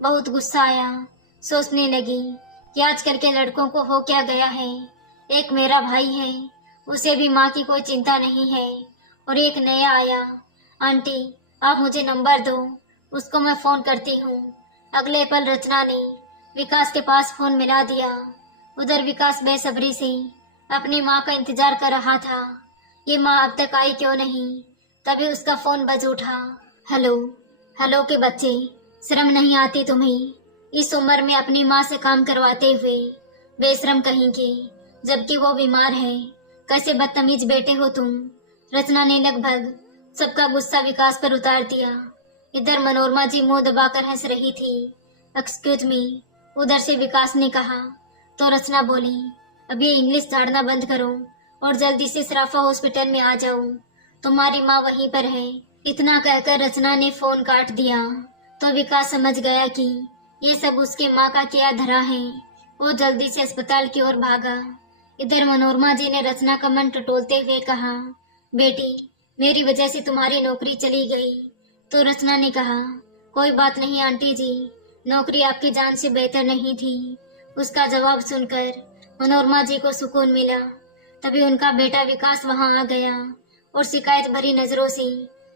बहुत गुस्सा आया। सोचने लगी कि आजकल के लड़कों को हो क्या गया है। एक मेरा भाई है, उसे भी माँ की कोई चिंता नहीं है, और एक नया आया। आंटी आप मुझे नंबर दो, उसको मैं फोन करती हूँ। अगले पल रचना ने विकास के पास फोन मिला दिया। उधर विकास बेसब्री से अपनी माँ का इंतजार कर रहा था। ये माँ अब तक आई क्यों नहीं? तभी उसका फोन बज उठा। हेलो हेलो के बच्चे, शर्म नहीं आती तुम्हें? इस उम्र में अपनी माँ से काम करवाते हुए, बेशरम कहीं के, जबकि वो बीमार है। कैसे बदतमीज बेटे हो तुम? रचना ने लगभग सबका गुस्सा विकास पर उतार दिया। इधर मनोरमा जी मुंह दबाकर हंस रही थी। एक्सक्यूज मी, उधर से विकास ने कहा। तो रचना बोली, अब ये इंग्लिश झाड़ना बंद करो और जल्दी से सराफा हॉस्पिटल में आ जाओ, तुम्हारी माँ वहीं पर है। इतना कहकर रचना ने फोन काट दिया। तो विकास समझ गया कि ये सब उसके माँ का किया धरा है। वो जल्दी से अस्पताल की ओर भागा। इधर मनोरमा जी ने रचना का मन टटोलते हुए कहा, बेटी मेरी वजह से तुम्हारी नौकरी चली गई। तो रचना ने कहा, कोई बात नहीं आंटी जी, नौकरी आपकी जान से बेहतर नहीं थी। उसका जवाब सुनकर मनोरमा जी को सुकून मिला। तभी उनका बेटा विकास वहां आ गया और शिकायत भरी नजरों से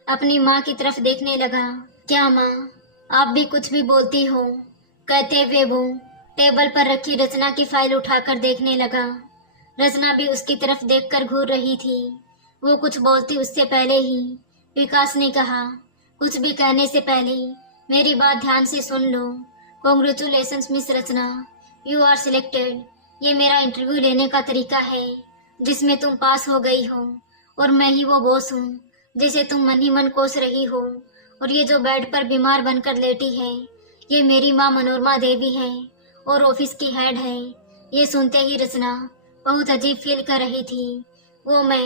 अपनी माँ की तरफ देखने लगा। क्या माँ, आप भी कुछ भी बोलती हो? कहते हुए वो टेबल पर रखी रचना की फाइल उठाकर देखने लगा। रचना भी उसकी तरफ देखकर घूर रही थी। वो कुछ बोलती उससे पहले ही विकास ने कहा, कुछ भी कहने से पहले मेरी बात ध्यान से सुन लो। Congratulations miss Rachna, you are selected. ये मेरा इंटरव्यू लेने का तरीका है जिसमें तुम पास हो गई हो, और मैं ही वो बॉस हूँ जिसे तुम मन ही मन कोस रही हो। और ये जो बेड पर बीमार बनकर लेटी है, ये मेरी माँ मनोरमा देवी है और ऑफिस की हेड है। ये सुनते ही रचना बहुत अजीब फील कर रही थी। वो मैं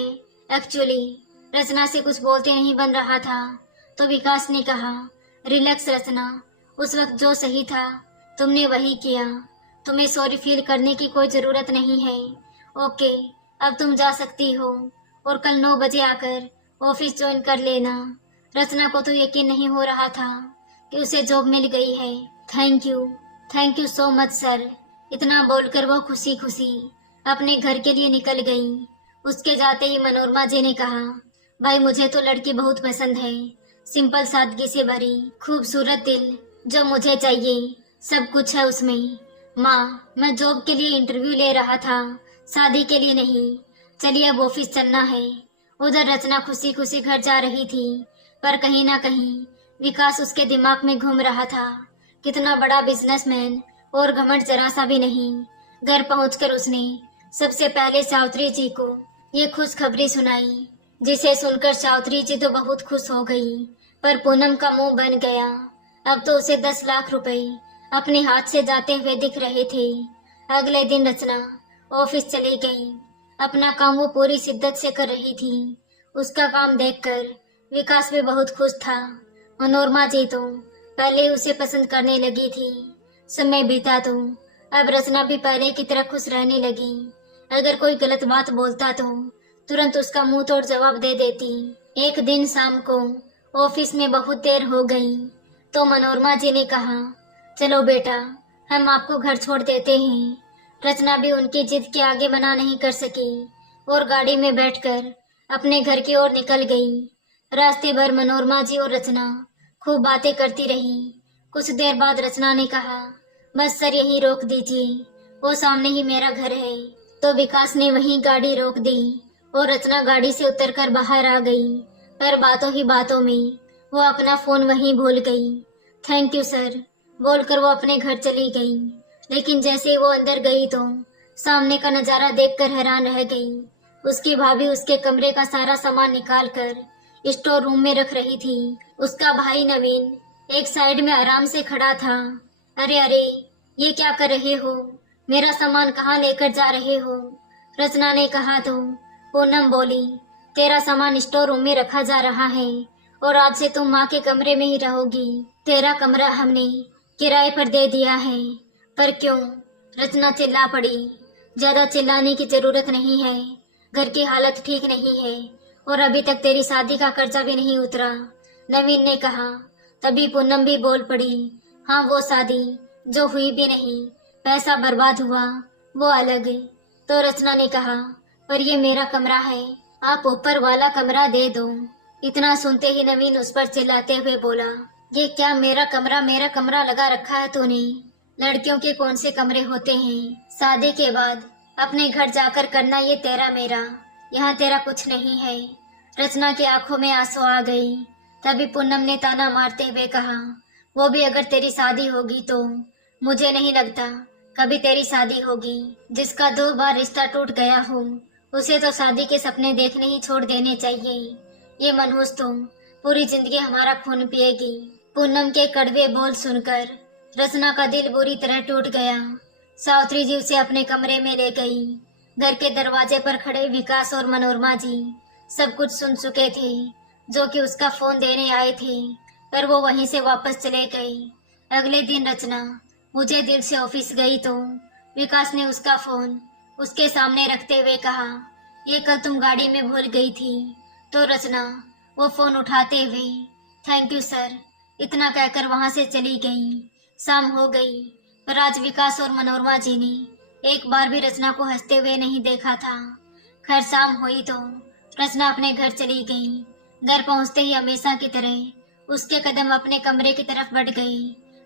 एक्चुअली रचना से कुछ बोलते नहीं बन रहा था। तो विकास ने कहा, रिलैक्स रचना, उस वक्त जो सही था तुमने वही किया, तुम्हें सॉरी फील करने की कोई जरूरत नहीं है। ओके, अब तुम जा सकती हो और कल 9 बजे आकर ऑफिस ज्वाइन कर लेना। रचना को तो यकीन नहीं हो रहा था कि उसे जॉब मिल गई है। Thank you so much sir. इतना बोलकर वो खुशी खुशी अपने घर के लिए निकल गई। उसके जाते ही मनोरमा जी ने कहा, भाई मुझे तो लड़की बहुत पसंद है, सिंपल सादगी से भरी, खूबसूरत दिल, जो मुझे चाहिए सब कुछ है उसमें। माँ, मैं जॉब के लिए इंटरव्यू ले रहा था, शादी के लिए नहीं। चलिए अब ऑफिस चलना है। उधर रचना खुशी खुशी घर जा रही थी, पर कहीं ना कहीं विकास उसके दिमाग में घूम रहा था। कितना बड़ा बिजनेसमैन और घमंड जरा सा भी नहीं। घर पहुंचकर उसने सबसे पहले सावित्री जी को ये खुशखबरी सुनाई, जिसे सुनकर सावित्री जी तो बहुत खुश हो गई, पर पूनम का मुंह बन गया। अब तो उसे 10 लाख रुपए अपने हाथ से जाते हुए दिख रहे थे। अगले दिन रचना ऑफिस चली गई। अपना काम वो पूरी शिद्दत से कर रही थी। उसका काम देखकर विकास भी बहुत खुश था। मनोरमा जी तो पहले ही उसे पसंद करने लगी थी। समय बीता तो अब रचना भी पहले की तरह खुश रहने लगी। अगर कोई गलत बात बोलता तो तुरंत उसका मुंह तोड़ जवाब दे देती। एक दिन शाम को ऑफिस में बहुत देर हो गई तो मनोरमा जी ने कहा, चलो बेटा, हम आपको घर छोड़ देते हैं। रचना भी उनकी जिद के आगे मना नहीं कर सकी और गाड़ी में बैठकर अपने घर की ओर निकल गई। रास्ते भर मनोरमा जी और रचना खूब बातें करती रही। कुछ देर बाद रचना ने कहा, बस सर यहीं रोक दीजिए, वो सामने ही मेरा घर है। तो विकास ने वहीं गाड़ी रोक दी और रचना गाड़ी से उतरकर बाहर आ गई। पर बातों ही बातों में वो अपना फोन वहीं भूल गई। थैंक यू सर बोलकर वो अपने घर चली गई। लेकिन जैसे ही वो अंदर गई तो सामने का नजारा देखकर हैरान रह गई। उसकी भाभी उसके कमरे का सारा सामान निकाल कर स्टोर रूम में रख रही थी। उसका भाई नवीन एक साइड में आराम से खड़ा था। अरे अरे, ये क्या कर रहे हो? मेरा सामान कहाँ लेकर जा रहे हो? रचना ने कहा तो पूनम बोली, तेरा सामान स्टोर रूम में रखा जा रहा है और आज से तुम माँ के कमरे में ही रहोगी। तेरा कमरा हमने किराए पर दे दिया है। पर क्यों? रचना चिल्ला पड़ी। ज्यादा चिल्लाने की जरूरत नहीं है, घर की हालत ठीक नहीं है और अभी तक तेरी शादी का कर्जा भी नहीं उतरा, नवीन ने कहा। तभी पूनम भी बोल पड़ी, हाँ वो शादी जो हुई भी नहीं, पैसा बर्बाद हुआ, वो अलग। तो रचना ने कहा, पर ये मेरा कमरा है, आप ऊपर वाला कमरा दे दो। इतना सुनते ही नवीन उस पर चिल्लाते हुए बोला, ये क्या मेरा कमरा लगा रखा है तूने? लड़कियों के कौन से कमरे होते हैं? शादी के बाद अपने घर जाकर करना ये तेरा मेरा, यहाँ तेरा कुछ नहीं है। रचना की आंखों में आंसू आ गई। तभी पूनम ने ताना मारते हुए कहा, वो भी अगर तेरी शादी होगी तो मुझे नहीं लगता कभी तेरी शादी होगी। जिसका 2 बार रिश्ता टूट गया हो उसे तो शादी के सपने देखने ही छोड़ देने चाहिए। ये मनहूस तो पूरी जिंदगी हमारा खून पिएगी। पूनम के कड़वे बोल सुनकर रचना का दिल बुरी तरह टूट गया। सावित्री जी उसे अपने कमरे में ले गई। घर के दरवाजे पर खड़े विकास और मनोरमा जी सब कुछ सुन चुके थे, जो कि उसका फोन देने आए थे, पर वो वहीं से वापस चले गए। अगले दिन रचना मुझे दिल से ऑफिस गई तो विकास ने उसका फोन उसके सामने रखते हुए कहा, ये कल तुम गाड़ी में भूल गई थी। तो रचना वो फोन उठाते हुए, थैंक यू सर, इतना कहकर वहां से चली गई। शाम हो गई पर आज विकास और मनोरमा जी ने एक बार भी रचना को हंसते हुए नहीं देखा था। खैर शाम हुई तो रचना अपने घर चली गई। घर पहुंचते ही हमेशा की तरह उसके कदम अपने कमरे की तरफ बढ़ गए,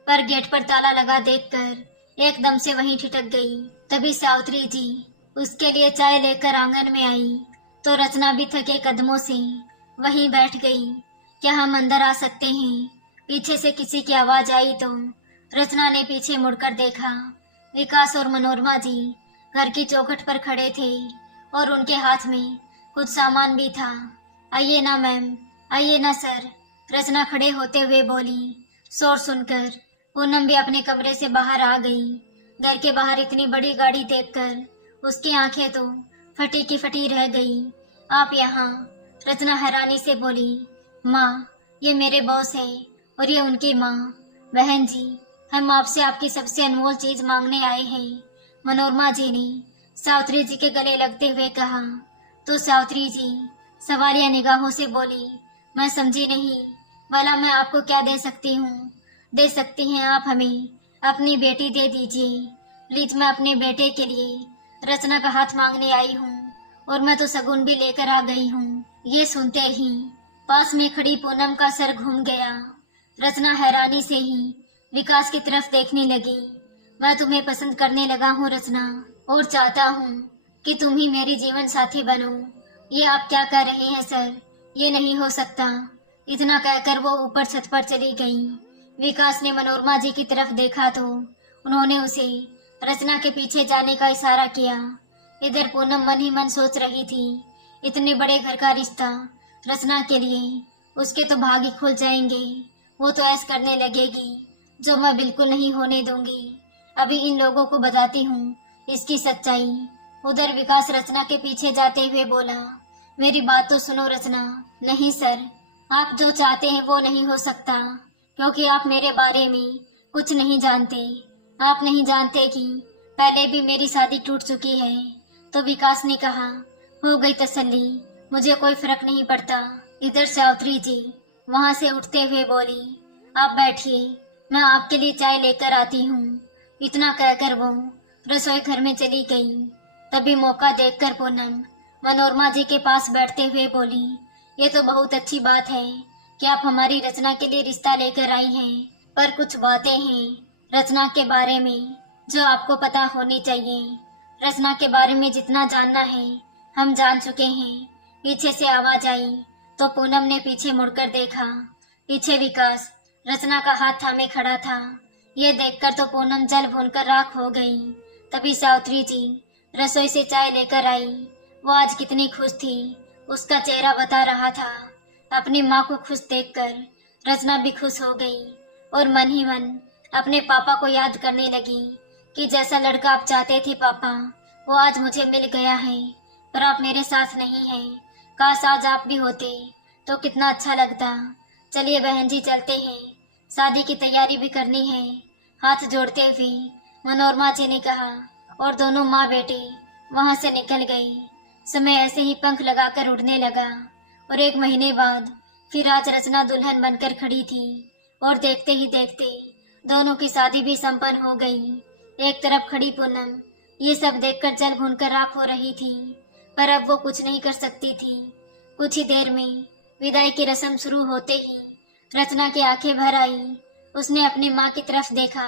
पर गेट पर ताला लगा देखकर एकदम से वहीं ठिठक गई। तभी सावित्री जी उसके लिए चाय लेकर आंगन में आई तो रचना भी थके कदमों से वहीं बैठ गई। क्या हम अंदर आ सकते हैं? पीछे से किसी की आवाज आई तो रचना ने पीछे मुड़कर देखा। विकास और मनोरमा जी घर की चौखट पर खड़े थे और उनके हाथ में कुछ सामान भी था। आइए ना मैम, आइए ना सर, रचना खड़े होते हुए बोली। शोर सुनकर पूनम भी अपने कमरे से बाहर आ गई। घर के बाहर इतनी बड़ी गाड़ी देखकर उसकी आंखें तो फटी की फटी रह गई। आप यहाँ? रचना हैरानी से बोली। माँ, ये मेरे बॉस है और ये उनकी माँ। बहन जी, हम आपसे आपकी सबसे अनमोल चीज मांगने आए हैं, मनोरमा जी ने सावित्री जी के गले लगते हुए कहा। तो सावित्री जी सवालिया निगाहों से बोली, मैं समझी नहीं, भला मैं आपको क्या दे सकती हूँ? दे सकती हैं आप हमें अपनी बेटी दे दीजिए प्लीज। मैं अपने बेटे के लिए रचना का हाथ मांगने आई हूँ और मैं तो सगुन भी लेकर आ गई हूँ। ये सुनते ही पास में खड़ी पूनम का सर घूम गया। रचना हैरानी से ही विकास की तरफ देखने लगी। मैं तुम्हें पसंद करने लगा हूँ रचना, और चाहता हूँ कि तुम ही मेरी जीवन साथी बनो। ये आप क्या कर रहे हैं सर? ये नहीं हो सकता। इतना कहकर वो ऊपर छत पर चली गई। विकास ने मनोरमा जी की तरफ देखा तो उन्होंने उसे रचना के पीछे जाने का इशारा किया। इधर पूनम मन ही मन सोच रही थी, इतने बड़े घर का रिश्ता रचना के लिए उसके तो भाग ही खुल जाएंगे। वो तो ऐस करने लगेगी जो मैं बिल्कुल नहीं होने दूंगी। अभी इन लोगों को बताती हूँ इसकी सच्चाई, उधर विकास रचना के पीछे जाते हुए बोला, मेरी बात तो सुनो रचना। नहीं सर, आप जो चाहते हैं वो नहीं हो सकता, क्योंकि आप मेरे बारे में कुछ नहीं जानते। आप नहीं जानते कि पहले भी मेरी शादी टूट चुकी है। तो विकास ने कहा, हो गई तसल्ली, मुझे कोई फर्क नहीं पड़ता। इधर सावित्री जी वहां से उठते हुए बोली, आप बैठिए, मैं आपके लिए चाय लेकर आती हूँ। इतना कहकर वो रसोई घर में चली गई। तभी मौका देखकर पूनम मनोरमा जी के पास बैठते हुए बोली, ये तो बहुत अच्छी बात है कि आप हमारी रचना के लिए रिश्ता लेकर आई हैं, पर कुछ बातें हैं रचना के बारे में जो आपको पता होनी चाहिए। रचना के बारे में जितना जानना है हम जान चुके हैं। पीछे से आवाज आई तो पूनम ने पीछे मुड़कर देखा। पीछे विकास रचना का हाथ थामे खड़ा था। ये देखकर तो पूनम जल भूनकर राख हो गई। तभी सावित्री जी रसोई से चाय लेकर आई। वो आज कितनी खुश थी, उसका चेहरा बता रहा था। अपनी माँ को खुश देखकर रचना भी खुश हो गई और मन ही मन अपने पापा को याद करने लगी कि जैसा लड़का आप चाहते थे पापा, वो आज मुझे मिल गया है, पर आप मेरे साथ नहीं हैं। काश आज आप भी होते तो कितना अच्छा लगता। चलिए बहन जी चलते हैं, शादी की तैयारी भी करनी है। हाथ जोड़ते हुए मनोरमा जी ने कहा और दोनों माँ बेटे वहां से निकल गए। समय ऐसे ही पंख लगाकर उड़ने लगा और 1 महीने बाद फिर आज रचना दुल्हन बनकर खड़ी थी और देखते ही देखते दोनों की शादी भी संपन्न हो गई। एक तरफ खड़ी पूनम ये सब देखकर जल भूनकर राख हो रही थी, पर अब वो कुछ नहीं कर सकती थी। कुछ ही देर में विदाई की रस्म शुरू होते ही रचना की आंखें भर आई। उसने अपनी माँ की तरफ देखा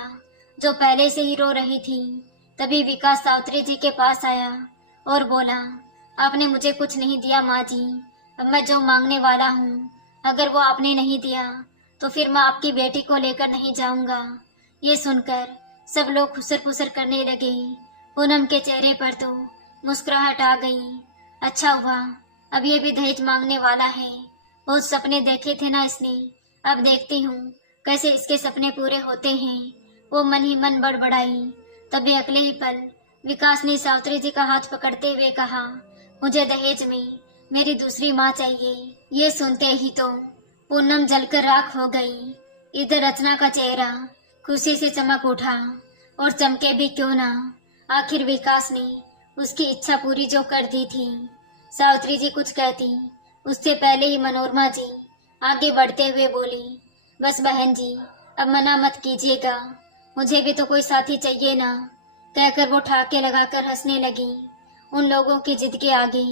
जो पहले से ही रो रही थी। तभी विकास सावित्री जी के पास आया और बोला, आपने मुझे कुछ नहीं दिया माँ जी, अब मैं जो मांगने वाला हूँ अगर वो आपने नहीं दिया तो फिर मैं आपकी बेटी को लेकर नहीं जाऊंगा। ये सुनकर सब लोग खुसर फुसर करने लगे। पूनम के चेहरे पर तो मुस्कुराहट आ गई। अच्छा हुआ अब ये भी दहेज मांगने वाला है। बहुत सपने देखे थे ना इसने, अब देखती हूँ कैसे इसके सपने पूरे होते हैं। वो मन ही मन बड़बड़ाई। तभी अगले ही पल विकास ने सावित्री जी का हाथ पकड़ते हुए कहा, मुझे दहेज में मेरी दूसरी माँ चाहिए। ये सुनते ही तो पूनम जलकर राख हो गई। इधर रचना का चेहरा खुशी से चमक उठा, और चमके भी क्यों ना, आखिर विकास ने उसकी इच्छा पूरी जो कर दी थी। सावित्री जी कुछ कहती उससे पहले ही मनोरमा जी आगे बढ़ते हुए बोली, बस बहन जी अब मना मत कीजिएगा, मुझे भी तो कोई साथी चाहिए ना। कहकर वो ठाके लगाकर हंसने लगी। उन लोगों की जिद के आगे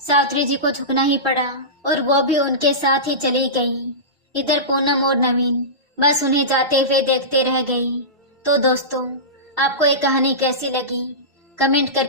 सावित्री जी को झुकना ही पड़ा और वो भी उनके साथ ही चली गई। इधर पूनम और नवीन बस उन्हें जाते हुए देखते रह गए। तो दोस्तों, आपको ये कहानी कैसी लगी कमेंट कर